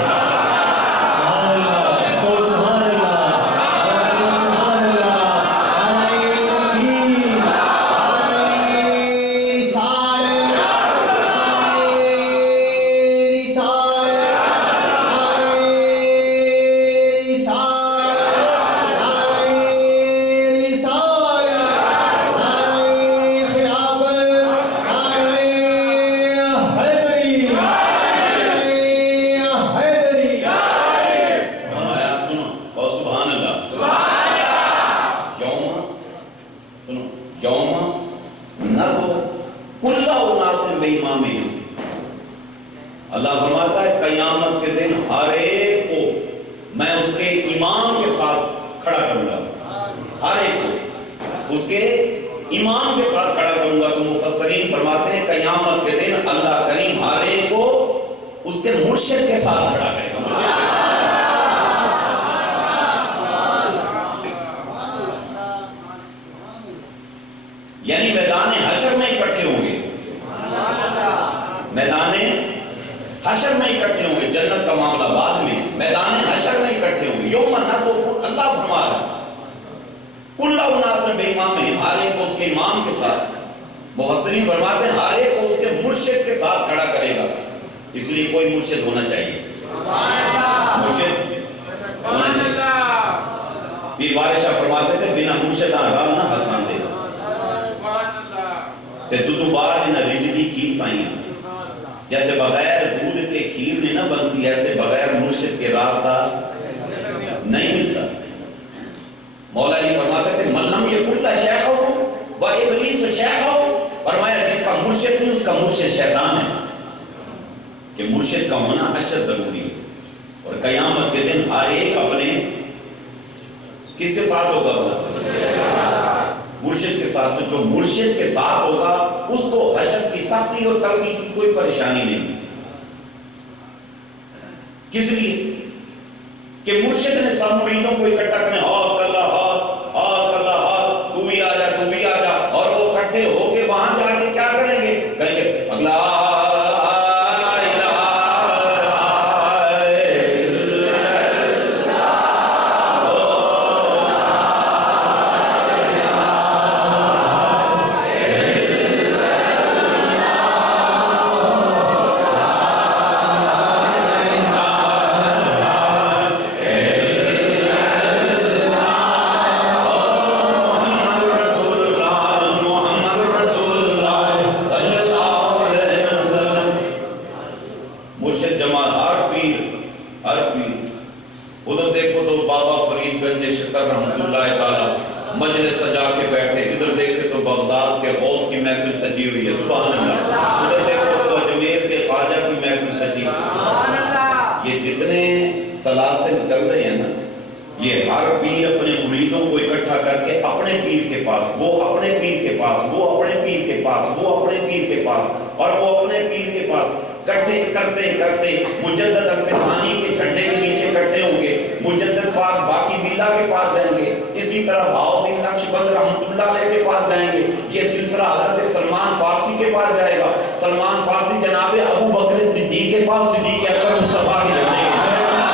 اللہ فرماتا ہے قیامت کے دن ہر ایک کو میں اس کے امام کے ساتھ کھڑا کروں گا. ہر ایک کو اس کے امام کے ساتھ کھڑا کروں گا. تو مفسرین فرماتے ہیں قیامت کے دن اللہ کریم ہر ایک کو اس کے مرشد کے ساتھ کھڑا کرے گا. یعنی میدان حشر میں اکٹھے ہوں گے، میدان حشر میں اکٹھے ہوں گے. جنت کا معاملہ بعد میں، میدان حشر میں اکٹھے ہوں گے. یوم ندعو، اللہ فرما رہا ہے کل اناس بامامہم، ہر ایک کو اس کے امام کے ساتھ. مفسرین فرماتے ہیں ہر ایک کو اس کے مرشد کے ساتھ کھڑا کرے گا. اس لیے کوئی مرشد ہونا چاہیے، مرشد ہونا چاہیے. پیر وارث شاہ فرماتے تھے بنا مرشد راہ نہ ہتھاں دے تے دودھ باج نہ رجدی کھیر سائیاں. جیسے بغیر دودھ کے کھیر نہیں نہ بنتی، ایسے بغیر مرشد کے راستہ نہیں ملتا. مولا جی فرماتے تھے ملم یکن شیخ ہو و ابلیس شیخ ہو، فرمایا جس کا مرشد نہیں اس کا مرشد شیطان ہے. کہ مرشد کا ہونا اشد ضروری ہے. اور قیامت کے دن ہر ایک اپنے کس کے ساتھ ہوگا؟ مرشد کے ساتھ. تو جو مرشد کے ساتھ ہوگا اس کو حشر کی سختی اور تلخی کی کوئی پریشانی نہیں. کس لیے کہ مرشد نے سب مریدوں کو اکٹھا کرنے، تو بھی آ جا، تو بھی آ جا. اور وہ اکٹھے ہو کے وہاں جا کے کیا کریں گے؟ کہیں گے اگلا مجلس سجا کے بیٹھے. ادھر دیکھے تو بغداد کے غوث کی محفل سجی ہوئی ہے، سبحان اللہ. ادھر دیکھو تو اجمیر کے خواجہ کی محفل سجی ہے. یہ جتنے سلاسل چل رہے ہیں نا، یہ ہر پیر اپنے مریدوں کو اکٹھا کر کے اپنے پیر کے پاس، وہ اپنے پیر کے پاس، وہ اپنے پیر کے پاس، وہ اپنے پیر کے پاس، اور وہ اپنے پیر کے پاس کٹھے کرتے کرتے مجدد الفسانی کے جھنڈے کے نیچے کٹھے ہوں گے. مجدد پاک باقی باللہ کے پاس جائیں گے. اسی طرح بہاؤالدین نقشبند رحمۃ اللہ علیہ کے پاس جائیں گے. یہ سلسلہ حضرت سلمان فارسی کے پاس جائے گا. سلمان فارسی جناب ابو بکر صدیق کے پاس، صدیق اکبر مصطفیٰ کے جھنڈے کے پاس.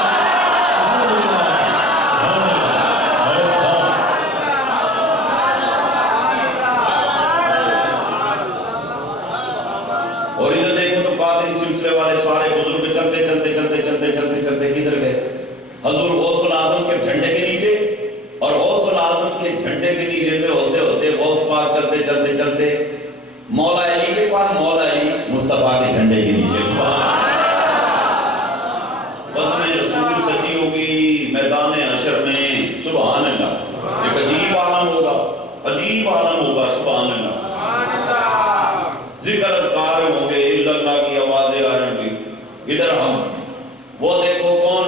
اور ادھر دیکھو تو قادری سلسلے والے سارے بزرگ چلتے چلتے چلتے چلتے چلتے چلتے کدھر گئے؟ بعد چلتے چلتے چلتے مولا علی کے پاس، مولا علی مصطفیٰ کے جھنڈے کے نیچے، سبحان بزم رسول سجی ہوگی میدان حشر میں، سبحان اللہ، ایک عجیب عالم ہوگا، عجیب عالم ہوگا، سبحان اللہ، ذکر اذکار ہوں گے، الا اللہ کی آوازیں آ رہی ہوں گی۔ ادھر ہم وہ دیکھو کون،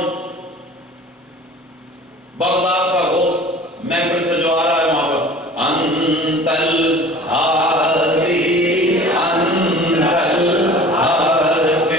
بغداد کا غوث محفل سجوا رہا ہے وہاں پر، انت الہادی انت الحق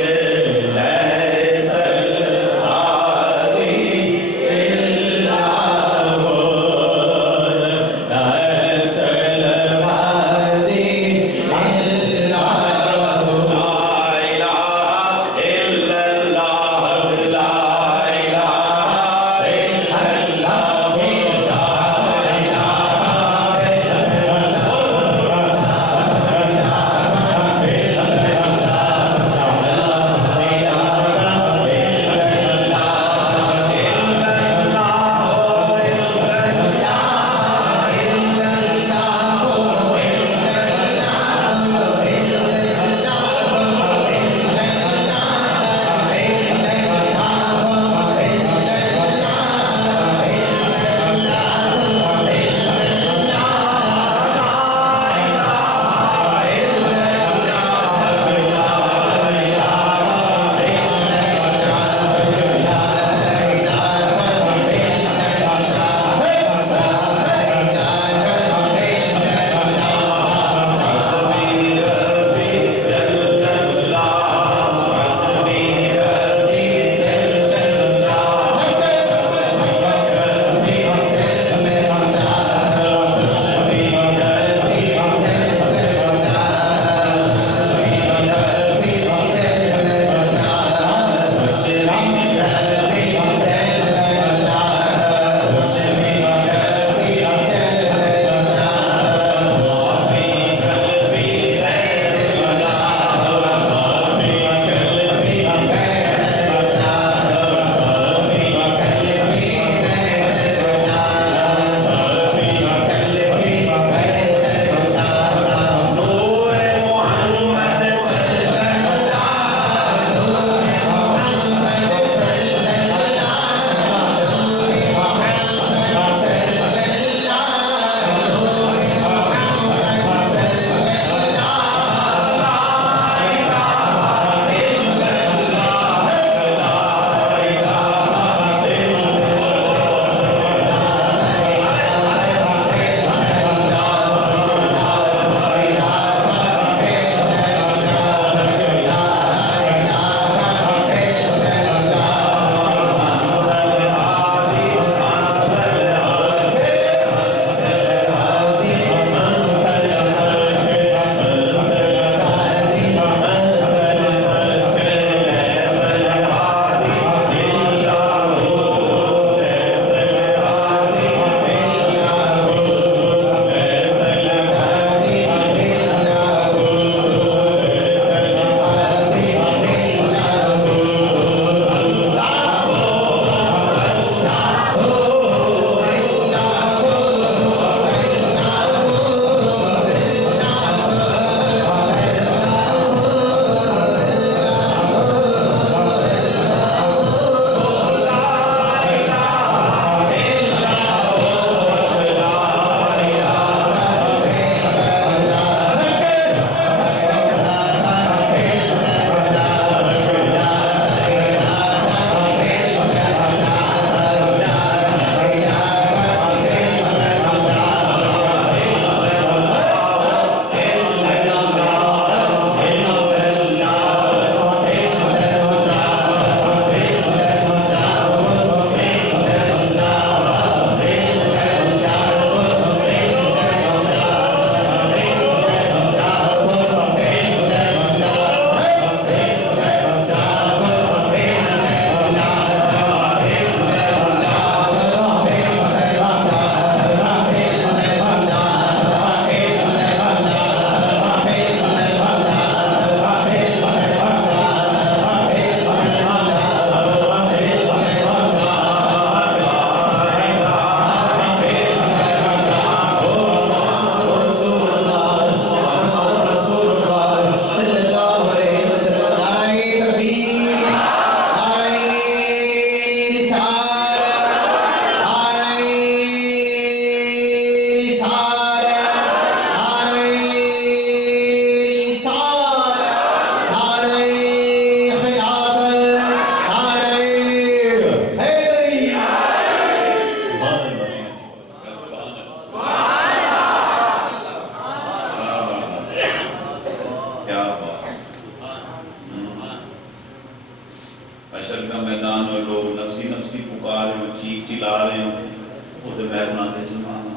شیخنا سے جلوانا.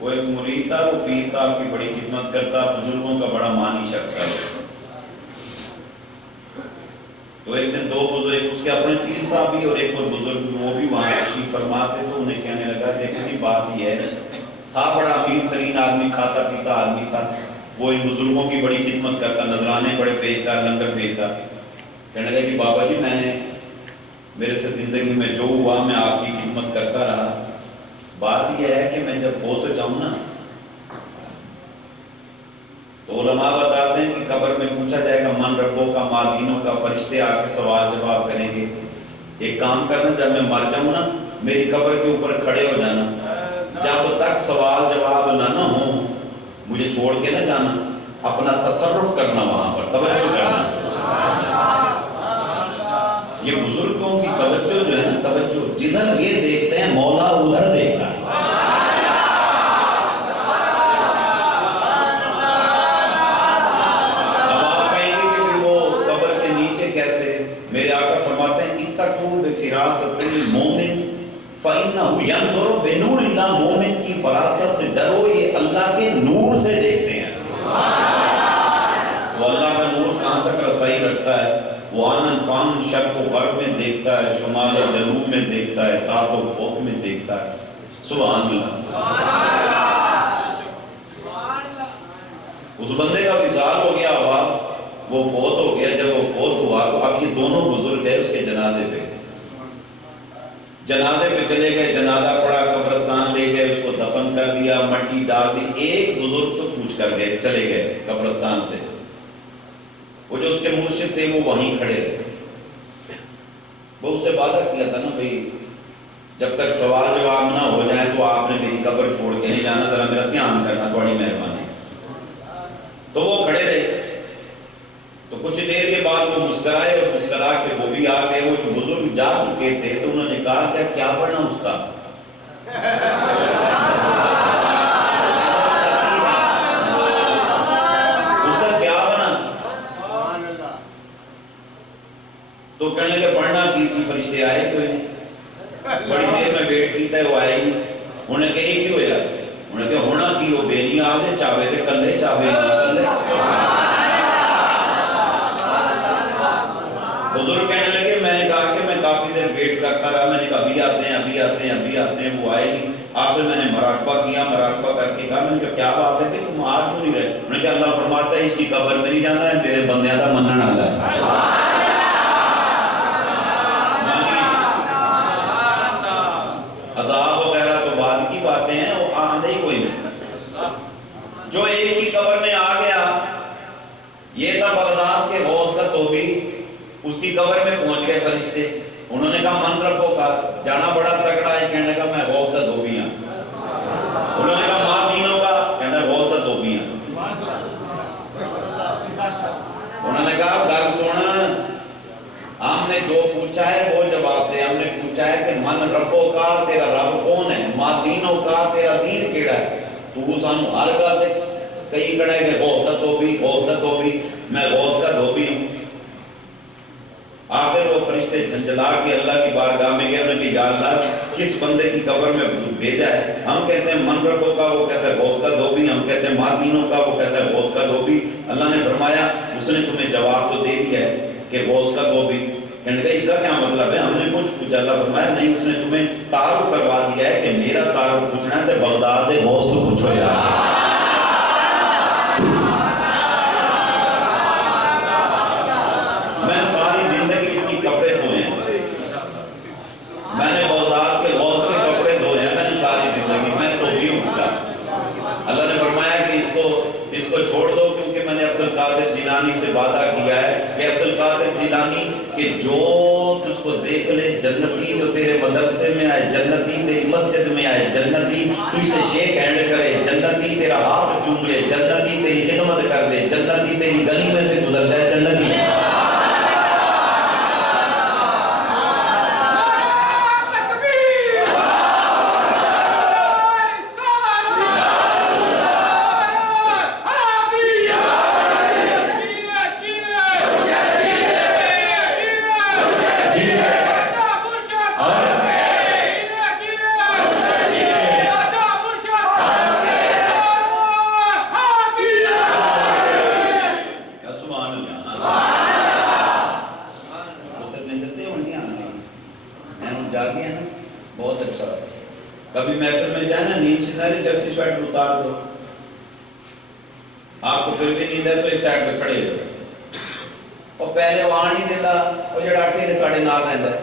وہ ایک مرید تھا, وہ پیر صاحب کی بڑی خدمت کرتا, بزرگوں کا بڑا مانی شخص تھا. تو ایک دن دو بزرگ, اس کے اپنے پیر صاحب بھی اور ایک اور بزرگ وہ بھی وہاں تشریف فرما تھے. تو انہیں کہنے لگا دیکھنے بات یہ ہے, تھا بڑا امیر ترین آدمی, کھاتا پیتا آدمی تھا, وہ ان بزرگوں کی بڑی خدمت کرتا, نذرانے بڑے بھیجتا, لنگر بھیجتا. کہنے لگا کہ بابا جی میں نے, میرے سے زندگی میں جو ہوا میں آپ کی خدمت کرتا رہا. بات یہ ہے کہ میں جب فوت ہو جاؤں نا تو علماء بتاتے ہیں کہ قبر میں پوچھا جائے گا من ربوں کا, ما دینوں کا, فرشتے آ کے سوال جواب کریں گے. ایک کام کرنا, جب میں مر جاؤں نا میری قبر کے اوپر کھڑے ہو جانا, جب تک سوال جواب نہ ہو مجھے چھوڑ کے نہ جانا, اپنا تصرف کرنا وہاں پر, توجہ کرنا. یہ بزرگوں کی توجہ جو ہے نا, توجہ جدھر یہ دیکھتے ہیں مولا ادھر دیکھتا ہے. اب آپ کہیں گے کہ وہ قبر کے نیچے کیسے, میرے آقا فرماتے ہیں اتقوا بفراست المومن فإنه ينظر بنور اللہ, مومن کی فراست سے ڈرو, یہ اللہ کے نور سے دیکھتے ہیں. وہ اللہ کا نور کہاں تک رسائی رکھتا ہے, وہ آنن فان شرق و غرب میں دیکھتا ہے, شمال و جنوب میں دیکھتا ہے, تحت و فوق میں دیکھتا ہے. سبحان اللہ. اس بندے کا وصال ہو گیا ہوا, وہ فوت ہو گیا. جب وہ فوت ہوا تو اب یہ دونوں بزرگ ہیں اس کے جنازے پہ چلے گئے, جنازہ پڑا, قبرستان لے گئے, اس کو دفن کر دیا, مٹی ڈال دی. ایک بزرگ تو پوچھ کر گئے, چلے گئے قبرستان سے, وہ جو اس کے مرشد تھے وہ وہیں کھڑے رہے. وہ اس سے وعدہ کیا تھا نا بھائی جب تک سوال جواب نہ ہو جائے تو آپ نے میری قبر چھوڑ کے نہیں جانا, ذرا میرا دھیان کرنا, بڑی مہربانی. تو وہ کھڑے رہے. تو کچھ دیر کے بعد وہ مسکرائے, اور مسکرا کے وہ بھی آ گئے. وہ جو بزرگ جا چکے تھے تو انہوں نے کہا کہ کیا بنا اس کا, تو کہنے لگے پڑھنا کسی فرشتے آئے کوئی نہیں, بڑی دیر میں ویٹ کیتا ہے وہ آئے نہیں. انہیں کہا یہ کیوں ہویا, انہیں کہا ہونا کی ہو بے نہیں آگے چاہے تھے کلے چاہے نہ کلے. بزرگ کہنے لگے میں نے کہا کہ میں کافی دیر ویٹ کرتا رہا, میں نے کہا ابھی آتے ہیں ابھی آتے ہیں ابھی آتے ہیں, وہ آئے نہیں. آخر میں نے مراقبہ کیا, مراقبہ کر کے کہا, میں نے کہا کیا بات ہے کہ تم آج کیوں نہیں رہے. انہوں نے کہا اللہ فرماتا ہے اس کی قبر میں نہیں جانا ہے, میرے بندیاں کا منن آتا ہے. عذاب وغیرہ تو بعد کی باتیں ہیں, وہ آنے ہی کوئی نہیں. جو ایک کی قبر میں آ گیا, یہ تھا بغداد کے غوث کا توبی, اس کی قبر میں پہنچ گئے فرشتے. انہوں نے کہا من ربوں کا, جانا بڑا تکڑا ہے, کہنے لگا میں غوث کا دھوبی ہوں. انہوں نے کہا ماں دینوں کا, کہنا غوث کا دھوبی ہوں. انہوں نے کہا گل سن, ہم نے جو پوچھا ہے وہ جواب دے. ہم نے پوچھا ہے کہ من ربوں کا, تیرا رب کون ہے, ماں دینوں کا, تیرا دین کیڑا ہے, تو سانو ہر گل دے. کئی کہنا ہے کہ غوث کا دھوبی, غوث کا دھوبی, میں غوث کا دھوبی ہوں. آخر وہ فرشتے جھنجھلا کے اللہ کی بارگاہ میں گئے. انہوں نے کہا یا اللہ کس بندے کی قبر میں بھیجا ہے. ہم کہتے ہیں من ربوں کا, وہ کہتا ہے غوث کا دھوبی. ہم کہتے ہیں ماں دینوں کا, وہ کہتا ہے غوث کا دھوبی. اللہ نے فرمایا اس نے تمہیں جواب تو دے دیا ہے کہ غوث کا دھوبی. کہنے کا اس کا کیا مطلب ہے, ہم نے کچھ پوچھا. اللہ فرمایا نہیں, اس نے تمہیں تعارف کروا دیا ہے کہ میرا تعارف پوچھنا ہے تو بغداد دے غوث کو پوچھو یار. میں نے ساری زندگی اس کی کپڑے دھوئے ہیں, میں نے بغداد کے غوث کے کپڑے دھوئے ہیں, میں نے ساری زندگی, میں دھوبی ہوں اس کا. اللہ نے فرمایا کہ اس کو چھوڑ دو, کیونکہ میں نے عبد القادر جیلانی سے وعدہ کیا ہے کہ عبد القادر جیلانی کہ جو تجھ کو دیکھ لے جنتی, جو تیرے مدرسے میں آئے جنتی, تیری مسجد میں آئے جنتی, تجھ سے شیک ہینڈ کرے جنتی, تیرا ہاتھ چوم لے جنتی, تیری خدمت کر دے جنتی, تیری گلی میں سے گزر جائے جنتی. کبھی محفل میں جائے نا نیند سے نہ جرسی سویٹر اتار دو، آپ کو پھر بھی نیند ہے تو ایک سائڈ پہ کھڑے ہو، اور پہلے وہاں نہیں دیتا وہ جڑا اٹھے ساڑھے نال رہتا ہے،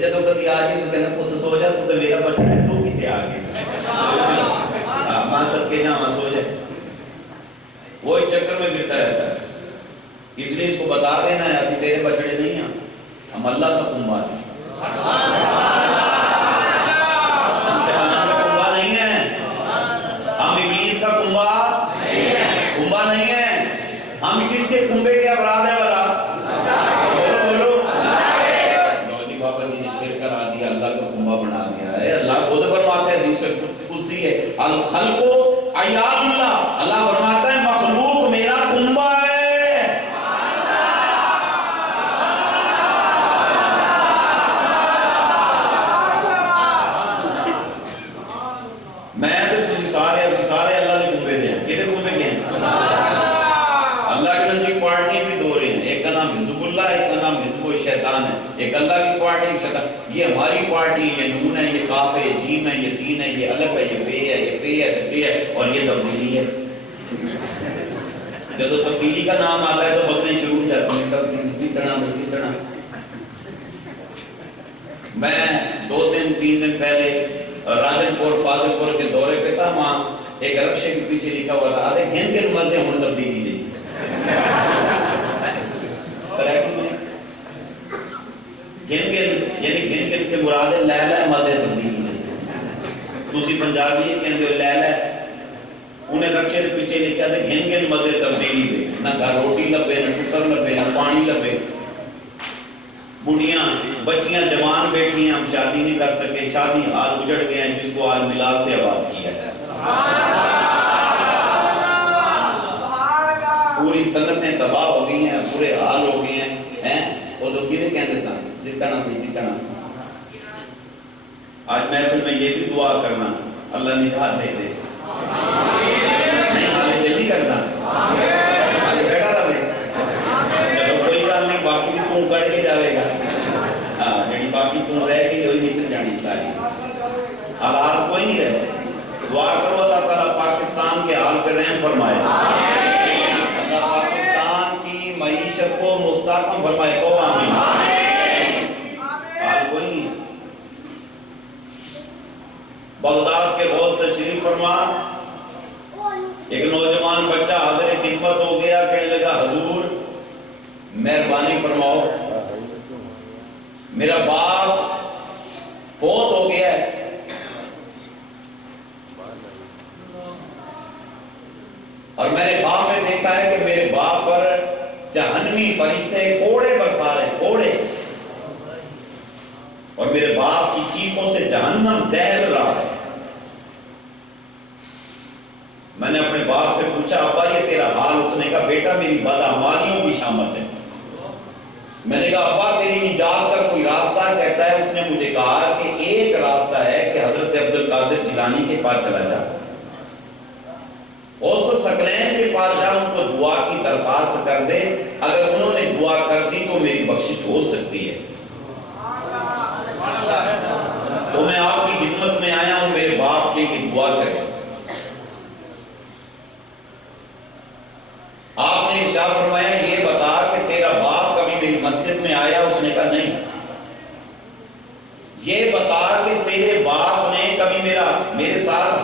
جدو کدی آ گئی تو کہنا پت سو جا، تو میرا بچڑا ہے، تو کتے آ گئے ماں سد کے جا سو جائے، وہ ایک چکر میں پھرتا رہتا ہے۔ اس لیے اس کو بتا دینا ہے ابھی تیرے بچڑے نہیں ہیں، ہم اللہ کا کنبہ ہیں، ہم شیطان کا کنبہ نہیں ہے، ہم ابلیس کا کنبہ نہیں ہے، ہم کس کے کنبے کے افراد ہیں بلا؟ بولو لو جی بابا جی نے شرک کرا دیا، اللہ کا کنبہ بنا دیا ہے۔ اللہ خود فرماتا ہے حدیث قدسی ہے، الخلق عیال اللہ، اللہ فرماتا ہے مخلوق میرا کنبہ ہے۔ میں تو تسی سارے اللہ کے کنبے دے ہیں، کدھر کنبے کے ہیں؟ اللہ کے نزدیک پارٹی بھی دو رہے ہیں، ایک کا نام حزب اللہ، ایک کا نام حزب الشیطان ہے، ایک اللہ کی پارٹی ایک شیطان۔ یہ ہماری پارٹی، یہ نون ہے، یہ کاف ہے، یہ جیم ہے، یہ سین ہے، یہ الف ہے، یہ بے ہے، یہ پے ہے، یہ تے ہے، اور یہ تبدیلی ہے۔ جب تبدیلی کا نام آتا ہے تو بکنے شروع ہو جاتی ہیں، تبدیلی جتنا۔ میں 2-3 دن پہلے راجن پور فاضل پور کے دورے پہ تھا، وہاں ایک رکشے کے پیچھے لکھا ہوا تھا آدھے گھن گھن مزے ہوں تبدیلی دے سرائکی میں گھن گھن یعنی گھن گھن سے مراد ہے لے لے مزے تبدیلی دے، دوسری پنجابی کہتے ہو لے لے، انہیں رکشے کے پیچھے لکھا تھا گھن گھن مزے تبدیلی دے، نہ گھر روٹی لبے، نہ ٹکر لبے، نہ پانی لبے، بڑھیاں بچیاں جوان بیٹھی ہیں، ہم شادی نہیں کر سکے، شادی حال اجڑ گئے ہیں جس کو آج میلاد سے آباد کیا ہے، پوری سنتیں تباہ ہو گئی ہیں، پورے حال ہو گئے ہیں، وہ تو کیوں کہتے سن جتنا آج محفل میں یہ بھی دعا کرنا اللہ نجات دے دے، نہیں حالے دل نہیں کرتا، حالے بیٹھا رہے، چلو کوئی گل نہیں، باقی بھی تم کڑ کے جاوے گا، جڑی باقی تم رہ گئی وہی نکل جانی ساری، حالات کوئی نہیں رہے۔ دعا کرو اللہ تعالیٰ پاکستان کے حال پہ رحم فرمائے، اللہ پاکستان کی معیشت کو مستحکم فرمائے، کو آمین۔ حال کوئی نہیں، بغداد کے غوث تشریف فرما، ایک نوجوان بچہ حاضر خدمت ہو گیا، کہنے لگا حضور مہربانی فرماؤ، میرا باپ فوت ہو گیا ہے، اور میں نے خواب میں دیکھا ہے کہ میرے باپ پر جہنمی فرشتے کوڑے برسا رہے، کوڑے، اور میرے باپ کی چیخوں سے جہنم دہل رہا ہے۔ میں نے اپنے باپ سے پوچھا ابا یہ تیرا حال؟ اس نے کہا بیٹا میری بدعمالیوں کی شامت ہے۔ میں نے کہا ابا تیری نجات کا کوئی راستہ؟ کہتا ہے اس نے مجھے کہا کہ ایک راستہ ہے کہ حضرت عبد القادر جیلانی کے پاس چلا جا، اس ثقلین کے پاس جا، ان کو دعا کی درخواست کر دے، اگر انہوں نے دعا کر دی تو میری بخشش ہو سکتی ہے۔ تو میں آپ کی خدمت میں آیا ہوں، میرے باپ کے لیے دعا کریں۔ آپ نے ارشاد فرمایا یہ بتا کہ تیرا باپ کبھی میری مسجد میں آیا؟ اس نے کہا نہیں۔ یہ بتا کہ تیرے باپ نے کبھی میرے ساتھ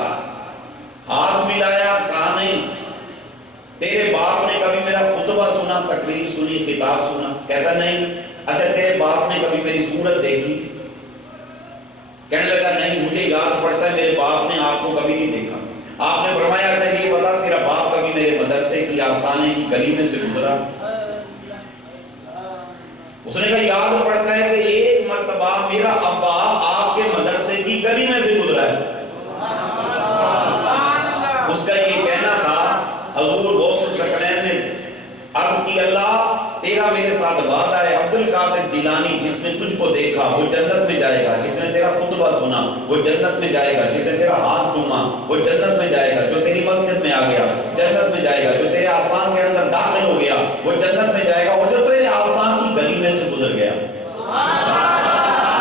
ہاتھ ملایا؟ کہا نہیں۔ تیرے باپ نے کبھی میرا خطبہ سنا، تقریر سنی، خطاب سنا؟ کہتا نہیں۔ اچھا تیرے باپ نے کبھی میری صورت دیکھی؟ کہنے لگا نہیں، مجھے یاد پڑتا ہے میرے باپ نے آپ کو کبھی نہیں دیکھا۔ آپ نے فرمایا اچھا یہ بتا تیرا باپ کبھی میرے مدرسے کی آستانے کی گلی میں سے گزرا؟ اس نے کہا یاد پڑتا ہے کہ ایک مرتبہ میرا ابا آپ کے مدرسے کی گلی میں سے گزرا ہے۔ اس کا یہ کہنا تھا، حضور غوث الثقلین نے عرض کی اللہ تیرا میرے ساتھ وعدہ ہے، عبد القادر جیلانی جس نے تجھ کو دیکھا وہ جنت میں جائے گا، جس نے تیرا خطبہ سنا وہ جنت میں جائے گا، جس نے تیرا ہاتھ چوما وہ جنت میں جائے گا، جو تیری مسجد میں آ گیا جنت میں جائے گا، جو تیرے آستان کے اندر داخل ہو گیا وہ جنت میں جائے گا، اور جو تیرے آستان کی گلی میں سے گزر گیا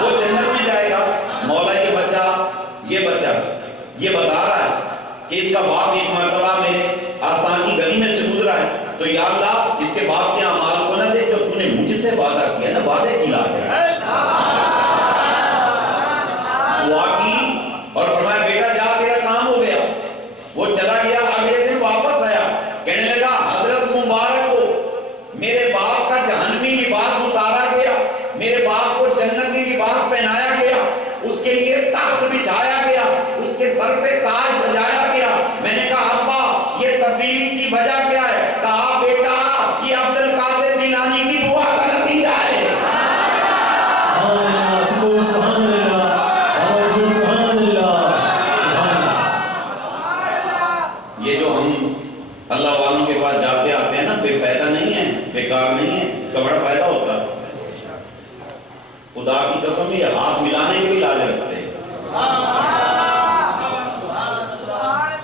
وہ جنت میں جائے گا۔ مولا یہ بچہ لباس اتارا گیا، میرے باپ کو جنتی لباس پہنایا گیا، اس کے لیے تخت بچھایا گیا، اس کے سر پہ تاج سجایا گیا۔ میں نے کہا ابا یہ تبدیلی کی وجہ کیا ہے؟ کہا بیٹا یہ عبد القادر جیلانی کی دعا کا نتیجہ ہے۔ سبحان اللہ۔ یہ جو ہم اللہ والوں کے پاس جاتے آتے ہیں نا، بے فائدہ نہیں ہے، بیکار نہیں ہے، اس کا بڑا فائدہ ہوتا ہے۔ خدا کی قسم یہ ہاتھ ملانے کے بھی لاج رکھتے ہیں۔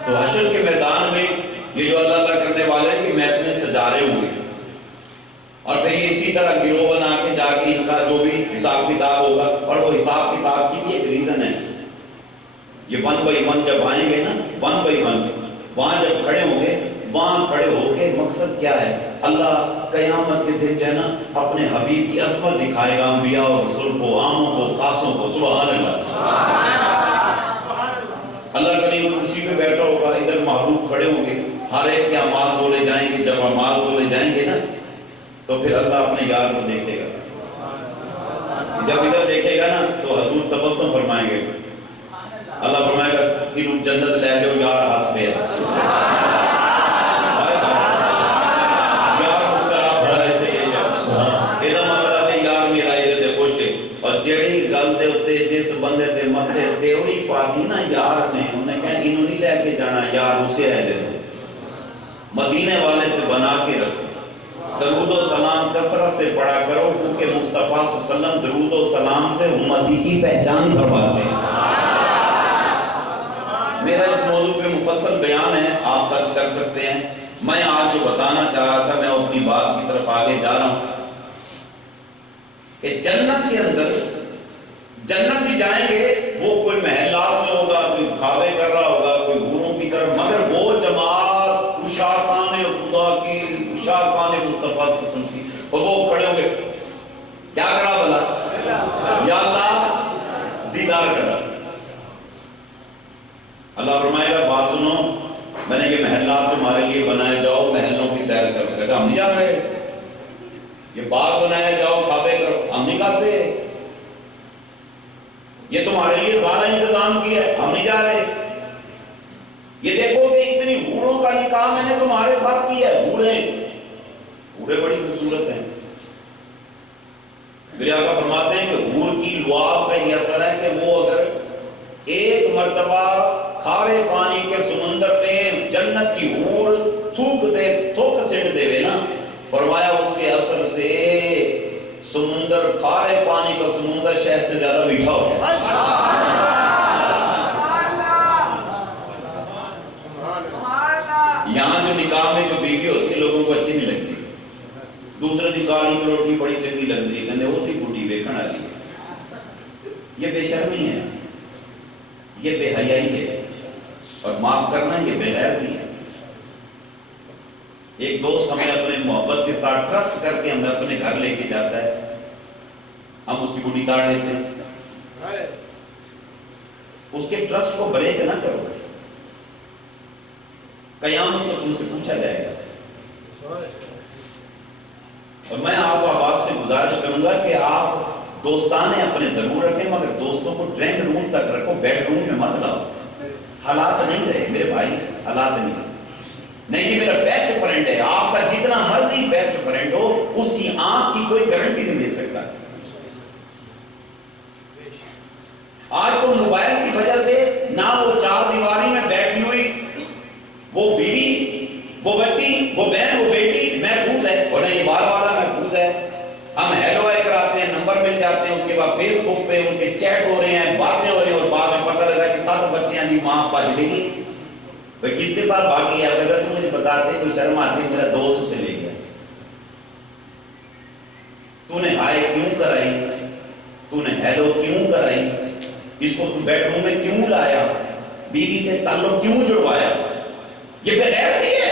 تو حشر کے میدان میں یہ جو اللہ اللہ کرنے والے ہیں کہ محفلیں سجا رہے ہوں گے، اور پھر یہ اسی طرح گروہ بنا کے جا کے ان کا جو بھی حساب کتاب ہوگا، اور وہ حساب کتاب کی بھی ایک ریزن ہے۔ یہ 1 بائی 1 جب آئیں گے نا، 1 بائی 1 وہاں جب کھڑے ہوں گے، وہاں کھڑے ہو کے مقصد کیا ہے؟ اللہ قیامت کے دن جو ہے نا اپنے حبیب کی عظمت دکھائے گا، انبیاء و رسول کو، عاموں کو، خاصوں کو۔ سبحان اللہ۔ اللہ کریم کرسی پہ بیٹھا ہوگا، ادھر محبوب کھڑے ہوں گے، ہر ایک کے اعمال بولے جائیں گے۔ جب اعمال بولے جائیں گے نا تو پھر اللہ اپنے یار کو دیکھے گا۔ جب ادھر دیکھے گا نا تو حضور تبسم فرمائیں گے، اللہ فرمائے گا انہوں جنت لے لو یار ہنس پہ یار مسکرا بڑا ایسے یہ مطلب ہے یار میرا یہ دے خوش ہے۔ اور جیڑی گل دے اتے جس بندے دے متھے تیوڑی پا دی نا یار نے، انہیں کہا انہوں نہیں لے کے جانا یار اسے ہے دے دو، مدینے والے سے بنا کے رکھو، درود و سلام کثرت سے پڑھا کرو، کیونکہ مصطفیٰ صلی اللہ علیہ وسلم درود و سلام سے امتی کی پہچان فرماتے ہیں۔ میرا اس موضوع پہ مفصل بیان ہے، آپ سرچ کر سکتے ہیں۔ میں آج جو بتانا چاہ رہا تھا، میں اپنی بات کی طرف آگے جا رہا ہوں کہ جنت کے اندر جنت ہی جائیں گے، وہ کوئی محلات میں ہوگا، کوئی کعبے کر رہا ہوگا، کوئی حوروں کی طرف، مگر وہ جماعت عشاقان خدا کی، عشاقان مصطفیٰ صلی اللہ علیہ وسلم کی، اور وہ کھڑے ہوں گے کیا کرا بلا؟ یا اللہ دیدار کرا۔ اللہ فرمائے گا بات سنو، میں نے یہ محلات تمہارے لیے بنائے، جاؤ محلوں کی سیر کرو۔ کہتا ہم نہیں جا رہے، یہ باغ بنائے جاؤ کعبے کرو، ہم نہیں کہتے، یہ تمہارے لیے سارا انتظام کیا ہے، ہم نہیں جا رہے۔ یہ دیکھو کہ اتنی حوروں کا نکاح میں نے تمہارے ساتھ کیا ہے۔ حوریں بڑی خوبصورت ہیں۔ میرے آقا فرماتے ہیں کہ حور کی لعاب کا یہ اثر ہے کہ وہ اگر ایک مرتبہ کھارے پانی کے سمندر میں جنت کی حور تھوک سٹ دے نا، فرمایا اس کے اثر سے سمندر، کھارے پانی کا سمندر شہد سے زیادہ میٹھا ہو گیا۔ یہاں جو نکاح میں جو بیوی ہوتی ہے لوگوں کو اچھی نہیں لگتی، دوسرے نکاح کی روٹی بڑی چنگی لگتی ہے، کہتے وہ تھی بوٹی ویکھن والی ہے۔ یہ بے شرمی ہے، یہ بے حیائی ہے، اور معاف کرنا یہ بے غیرتی ہے۔ ایک دوست ہمیں اپنے محبت کے ساتھ ٹرسٹ کر کے ہمیں اپنے گھر لے کے جاتا ہے، ہم اس کی بوٹی کاٹ لیتے ہیں۔ اس کے ٹرسٹ کو بریک نہ کرو، قیامت کو تم سے پوچھا جائے گا۔ اور میں آپ سے گزارش کروں گا کہ آپ دوستانے اپنے ضرور رکھیں، مگر دوستوں کو ڈرائنگ روم تک رکھو، بیڈ روم میں مت لاؤ۔ حالات نہیں رہے میرے بھائی، حالات نہیں رہے۔ نہیں یہ میرا بیسٹ فرینڈ ہے، آپ کا جتنا مرضی بیسٹ فرینڈ ہو، اس کی آنکھ کی کوئی گارنٹی نہیں دے سکتا۔ آج تو موبائل کی وجہ سے نہ وہ چار دیواری میں بیٹھی ہوئی وہ بیوی، وہ بچی، وہ بہن، وہ بیٹی محفوظ ہے، اور نہیں بار والا محفوظ ہے۔ ہم ہیلو ہائی کراتے ہیں، نمبر مل جاتے ہیں، اس کے بعد فیس بک پہ ان کے چیٹ ہو رہے ہیں، باتیں ہو رہی ہیں، اور بعد میں پتہ لگا کہ 7 بچیاں دی ماں بھاگ گئی۔ بھائی کس کے ساتھ بھاگی ہے؟ اگر تم مجھے بتاتے کوئی شرم آتی، میرا دوست اسے لے گیا۔ تو نے ہائے کیوں کرائی؟ تو نے ہیلو کیوں کرائی؟ اس کو تو بیڈ روم میں کیوں لایا؟ بیوی سے تعلق کیوں جڑوایا؟ یہ بے غیرتی ہے۔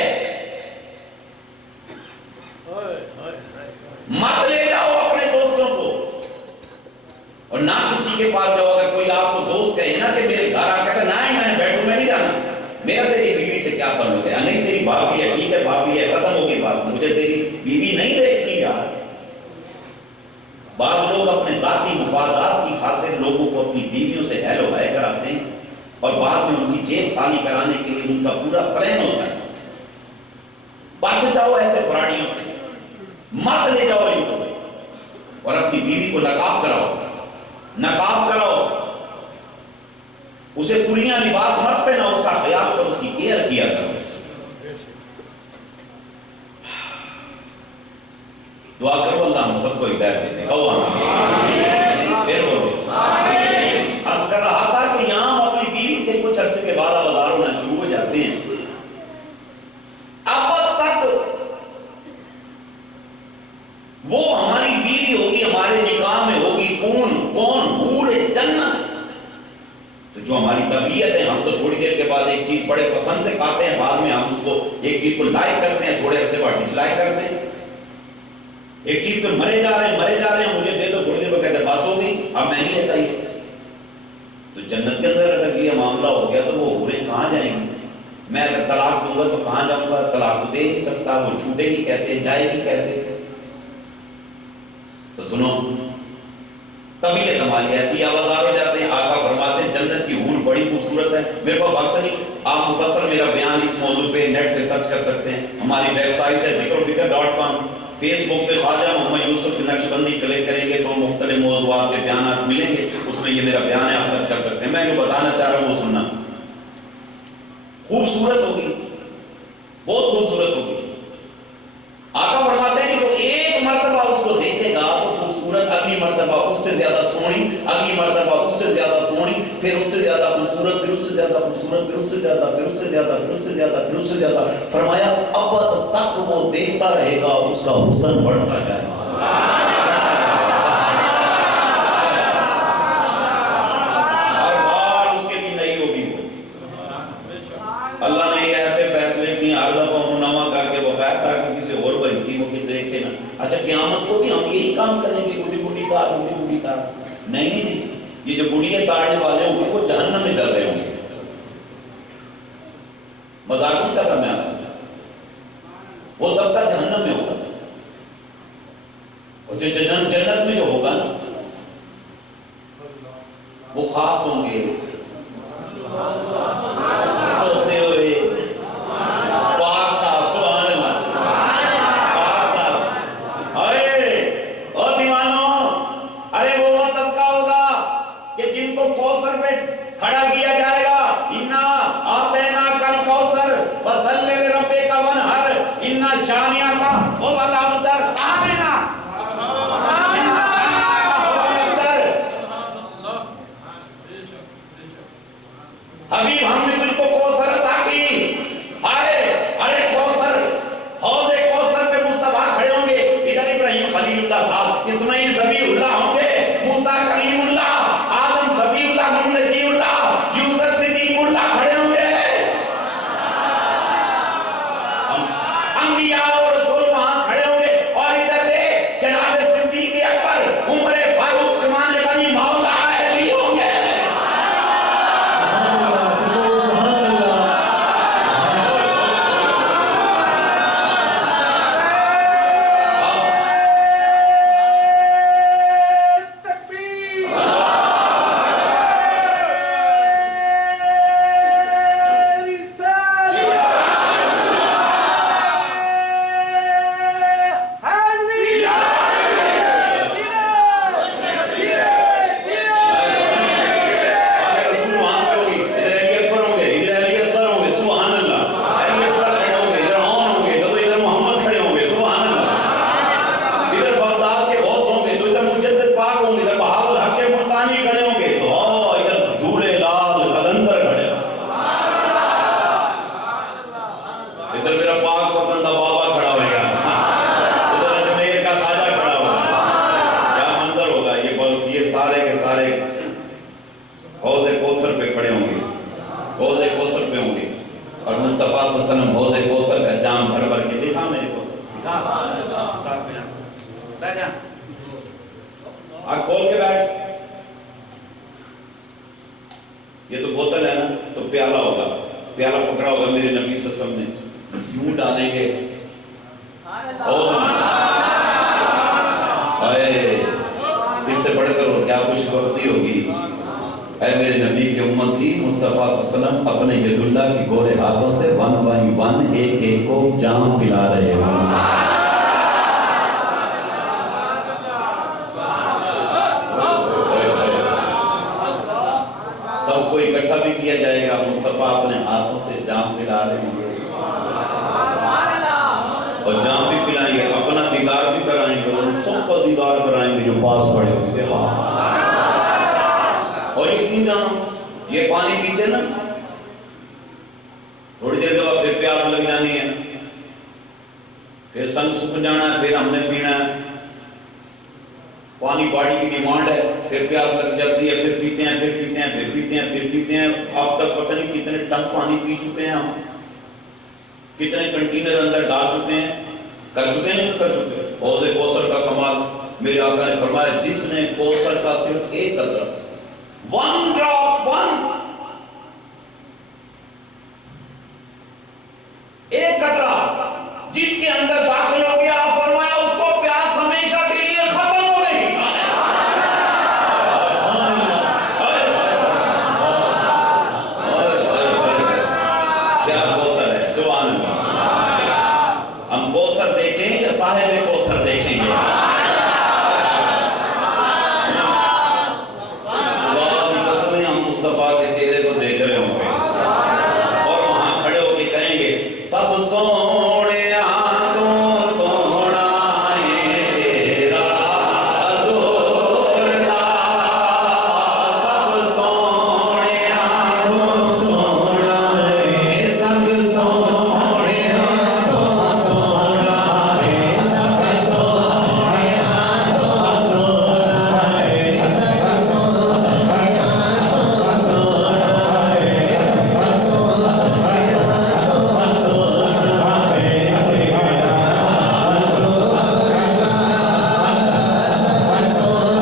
مت لے جاؤ اپنے دوستوں کو، اور نہ کسی کے پاس جاؤ۔ اگر کوئی آپ کو دوست کہے نا کہ میرے گھر آ کہتا نہیں میں بیڈ روم میں نہیں جانا، میرا تیری بیوی سے کیا تعلق ہے؟ نہیں تیری بھابھی ہے، ٹھیک ہے بھابھی ہے، ختم ہو گئی بات، مجھے تیری بیوی نہیں دیکھنی یار۔ لوگ اپنے ذاتی مفادات کی خاطر لوگوں کو اپنی بیویوں سے ہیلو ہائے کراتے ہیں اور بعد میں ان کی جیب خالی کرانے کے لیے ان کا پورا پلان ہوتا ہے. بچ جاؤ ایسے فراڈیوں سے, مت لے جاؤ ان کو, اور اپنی بیوی کو نقاب کراؤ, نقاب کراؤ, اسے پوریاں لباس مت پہنا, اس کا خیال کرو, اس کی کیئر کیا کرو. دعا کرو اللہ ہم سب کو ہدایت دے دے. کہو آمین. پھر بولو آمین. عرض کر رہا تھا کہ یہاں ہم اپنی بیوی سے کچھ عرصے کے بعد آوازار ہونا شروع ہو جاتے ہیں. اب تک وہ ہماری بیوی ہوگی, ہمارے نکاح میں ہوگی کون حور جنت. تو جو ہماری طبیعت ہے, ہم تو تھوڑی دیر کے بعد ایک چیز بڑے پسند سے کھاتے ہیں, بعد میں ہم اس کو ایک چیز کو لائک کرتے ہیں, تھوڑے عرصے بعد ڈس لائک کرتے ہیں. ایک چیز پہ مرے جا رہے ہیں, مجھے دے دو, تھوڑی دیر پہ کہتے ہیں بس ہو گئی, اب میں نہیں لیتا یہ. تو جنت کے اندر اگر یہ معاملہ ہو گیا تو وہ حوریں کہاں جائیں گی؟ میں اگر طلاق دوں گا تو کہاں جاؤں گا؟ طلاق تو دے نہیں سکتا, وہ چھوٹے گی کیسے, جائے گی کیسے؟ تو سنو, طبیعت ہماری ایسی آوازار ہو جاتے ہیں. آقا فرماتے ہیں جنت کی حور بڑی خوبصورت ہے. میرے پاس وقت نہیں, آپ مفصل میرا بیان اس موضوع پہ نیٹ پہ سرچ کر سکتے ہیں. ہماری ویب سائٹ ہے ذکروفکر.com, فیس بک پہ خواجہ محمد یوسف نقشبندی کلک کریں گے تو مختلف موضوعات پہ بیانات ملیں گے, اس میں یہ میرا بیان ہے, آپ سرچ کر سکتے ہیں. میں جو بتانا چاہ رہا ہوں وہ سننا. خوبصورت ہوگی, بہت خوبصورت ہوگی. آقا فرماتے ہیں کہ جو ایک مرتبہ اس کو دیکھے گا تو خوبصورت, اگلی مرتبہ اس سے زیادہ سونی, اگلی مرتبہ اس سے زیادہ سونی, پھر اس سے زیادہ خوبصورت, پھر اس سے زیادہ خوبصورت, پھر اس سے زیادہ, پھر اس سے زیادہ, پھر اس سے زیادہ, پھر اس سے زیادہ. فرمایا ابد تک وہ دیکھتا رہے گا, اس کا حسن بڑھتا جائے گا. ہر بار اس کے بھی نئی ہوگی. اللہ نے یہ ایسے فیصلے کیے ہر دفعہ منامہ کر کے بخیر تاکہ کسی اور بچتی وہ کہ دیکھے نا. اچھا قیامت کو بھی ہم یہی کام کریں گے, بڑی بڑی تار, بڑی بڑی تار. نہیں, یہ جو بڑیاں تاڑنے والے ہوں گے وہ جہنم میں چل رہے ہوں گے. مذاق نہیں کر رہا میں آپ سے, وہ سب کا جہنم میں ہوگا. اور جو جنت میں جو ہوگا نا وہ خاص ہوں گے, ہوتے ہوئے پاک صاحب, سبحان اللہ, پاک صاحب. اور دیوانوں, ارے وہ طبقہ ہوگا کہ جن کو کوثر پہ کھڑا کیا جائے گا. انا آتینا کل کوثر فصلی لربک وانحر ان شانئک هو الابتر. آمین. حبیب ہم نے تجھ کو کوثر عطا کی. ارے کوثر, حوض کوثر پہ مصطفیٰ کھڑے ہوں گے. ادھر ابراہیم خلیل اللہ صاحب, اسماعیل ذبیح اللہ ہوں گے, موسیٰ کریم اللہ, آدم ذبیح اللہ, نوح نذیر اللہ, یوسف صدیق اللہ کھڑے ہوں گے. انبیاء اور رسول وہاں کھڑے ہوں گے. اور ادھر دے جناب صدیق اکبر, عمر فاروق, عثمان غنی, مولا علی ہوں گے. یہ تو بوتل ہے نا, تو پیالہ ہوگا, پیالہ پکڑا ہوگا میرے نبی صلی اللہ علیہ وسلم نے, یوں ڈالیں گے. اس کیا خوش بختی ہوگی، اے میرے نبی کے امتی، مصطفیٰ صلی اللہ علیہ وسلم اپنے ید اللہ کی گورے ہاتھوں سے 1 بائی 1 ایک ایک کو جام پلا رہے ہوں۔ سب کو اکٹھا بھی کیا جائے گا، مصطفیٰ اپنے ہاتھوں سے جام پلا رہے ہوں اور جام بھی پلائیں گے، اپنا دیدار بھی کرائیں گے، سب کو دیدار کرائیں گے جو پاس پڑے ہوئے۔ اور یقین جانا، یہ پانی پیتے نا، تھوڑی دیر کے بعد پھر پیاس لگ جانی ہے، پھر سنگ سکھ جانا ہے، پھر ہم نے پینا ہے۔ پانی باڈی کی ڈیمانڈ ہے، پھر پیاس لگ جاتی ہے، پھر پیتے ہیں، پھر پیتے ہیں، پھر پیتے ہیں، پھر پیتے ہیں۔ اب تک پتہ نہیں کتنے ٹن پانی پی چکے ہیں ہم، کتنے کنٹینر اندر ڈال چکے ہیں، کر چکے ہیں، کر چکے ہیں۔ حوض کوثر کا کمال، میرے آقا نے فرمایا جس نے کوثر کا صرف ایک قطرہ، 1 drop، ایک قطرہ جس کے اندر داخل ہو گیا، فرمایا اس کو پیاس ہمیشہ کے لیے ختم ہو گئی۔ کیا کوثر ہے، سبحان اللہ۔ ہم کوثر دیکھیں یا صاحب کوثر دیکھیں گے؟ اللہ کی قسم ہے، ہم مصطفیٰ کے چہرے کو دیکھ رہے ہوں گے اور وہاں کھڑے ہو کے کہیں گے سب سونے آنکھوں سونا ہے چہرہ حضور دا، سب سونے آنکھوں سونا ہے، سب سونے آنکھوں سونا ہے، سب سونے آنکھوں سونا ہے، سب سونے آنکھوں سونا ہے، سب سونے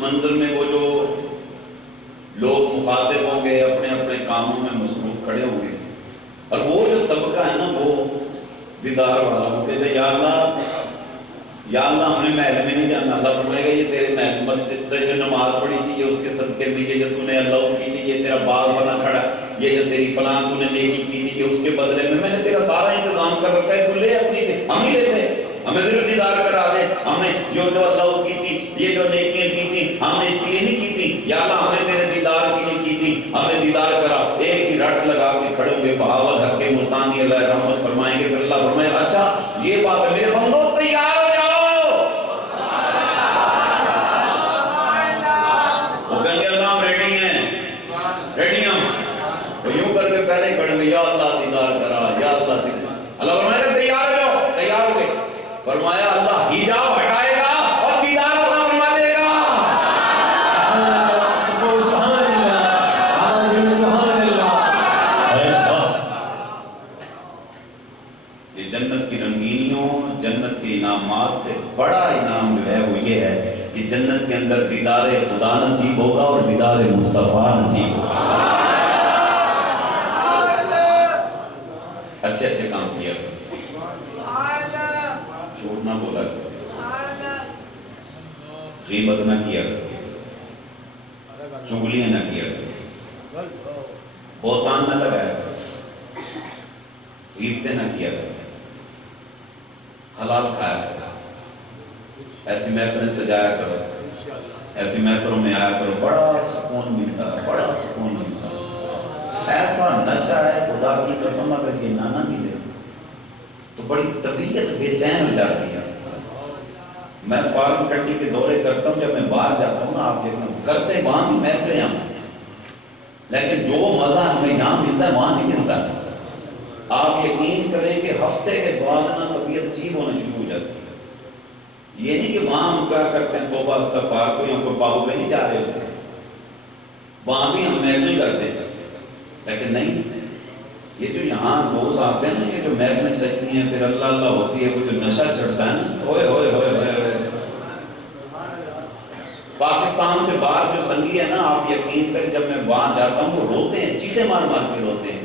منظر میں وہ جو لوگ مخاطب ہوں گے اپنے اپنے کاموں میں مصروف کھڑے ہوں گے، اور وہ جو طبقہ ہے نا وہ دیدار والا ہوں گے کہ یا اللہ یا اللہ ہم نے محل میں نہیں جانا. اللہ فرمائے گا یہ تیرے محل مسجد جو نماز پڑھی تھی یہ اس کے صدقے میں، یہ جو تو نے اللہ کی تھی، یہ تیرا باغ بنا کھڑا، یہ جو تیری فلاں تو نے نیکی کی تھی، یہ اس کے بدلے میں نے تیرا سارا انتظام کر رکھا ہے، تو لے اپنی لے. ہم نہیں لیتے، ہمیں ضرور دیدار کرا دے. ہم نے جو اللہ کی تھی، یہ جو نیکیاں کی تھی، ہم نے اس کے لیے نہیں کی تھی. یا اللہ ہم نے تیرے دیدار کے لیے کی تھی، ہمیں دیدار کرا. ایک ہی رٹ لگا کے کھڑے ہوں گے. بہاول حق ملتانی اللہ رحمت فرمائیں گے. پھر اللہ فرمائے اچھا یہ بات ہے میرے بندو تیار ہو جاؤ. وہ کہیں گے اللہ ہم ریڈی ہیں، ریڈی ہم. وہ یوں کر کے پہلے کھڑے گے یا اللہ دیدار کرا، یا اللہ دیدار. اللہ فرمائے گا تیار ہو جاؤ. تیار ہو گئے. فرمایا اللہ حجاب ہٹائے گا اور دیدار عطا فرما دے گا. سبحان اللہ، سبحان اللہ. یہ جنت کی رنگینیوں، جنت کے انعامات سے بڑا انعام جو ہے وہ یہ ہے کہ جنت کے اندر دیدار خدا نصیب ہوگا اور دیدار مصطفیٰ نصیب ہوگا. اچھے اچھے کام کیا کرو، جھوٹ نہ بولا کرو، غیبت نہ کیا کرو، چغلیاں نہ کیا کرو، بہتان نہ لگایا کرو، غیبتیں نہ کیا کرو، حلال کھایا کرو، ایسی محفلیں سجایا کرو، ایسی محفلوں میں آیا کرو. بڑا سکون ملتا ہے، بڑا سکون ملتا ہے. ایسا نشہ ہے خدا کی قسم اگر یہ نہ ملے تو بڑی طبیعت بے چین ہو جاتی ہے. میں فارم کنٹری کے دورے کرتا ہوں، جب میں باہر جاتا ہوں نا آپ دیکھتے ہیں کرتے وہاں بھی محفلیں ہم، لیکن جو مزہ ہمیں یہاں ملتا ہے وہاں نہیں ملتا. آپ یقین کریں کہ ہفتے کے بعد نا طبیعت عجیب ہونا شروع ہو جاتی ہے. یہ نہیں کہ وہاں ہم کیا کرتے ہیں توبہ استغفار کوئی ہم کو پاؤ میں نہیں جا رہے ہوتے ہیں، وہاں بھی ہم محفل کرتے ہیں. لیکن نہیں، یہ جو یہاں دوست آتے ہیں نا، یہ جو محفلیں سجتی ہیں پھر اللہ اللہ ہوتی ہے، وہ جو نشہ چڑھتا ہے نا، ہوئے ہوئے ہوئے ہوئے. پاکستان سے باہر جو سنگی ہے نا، آپ یقین کریں جب میں وہاں جاتا ہوں وہ روتے ہیں، چیخیں مار مار کے روتے ہیں.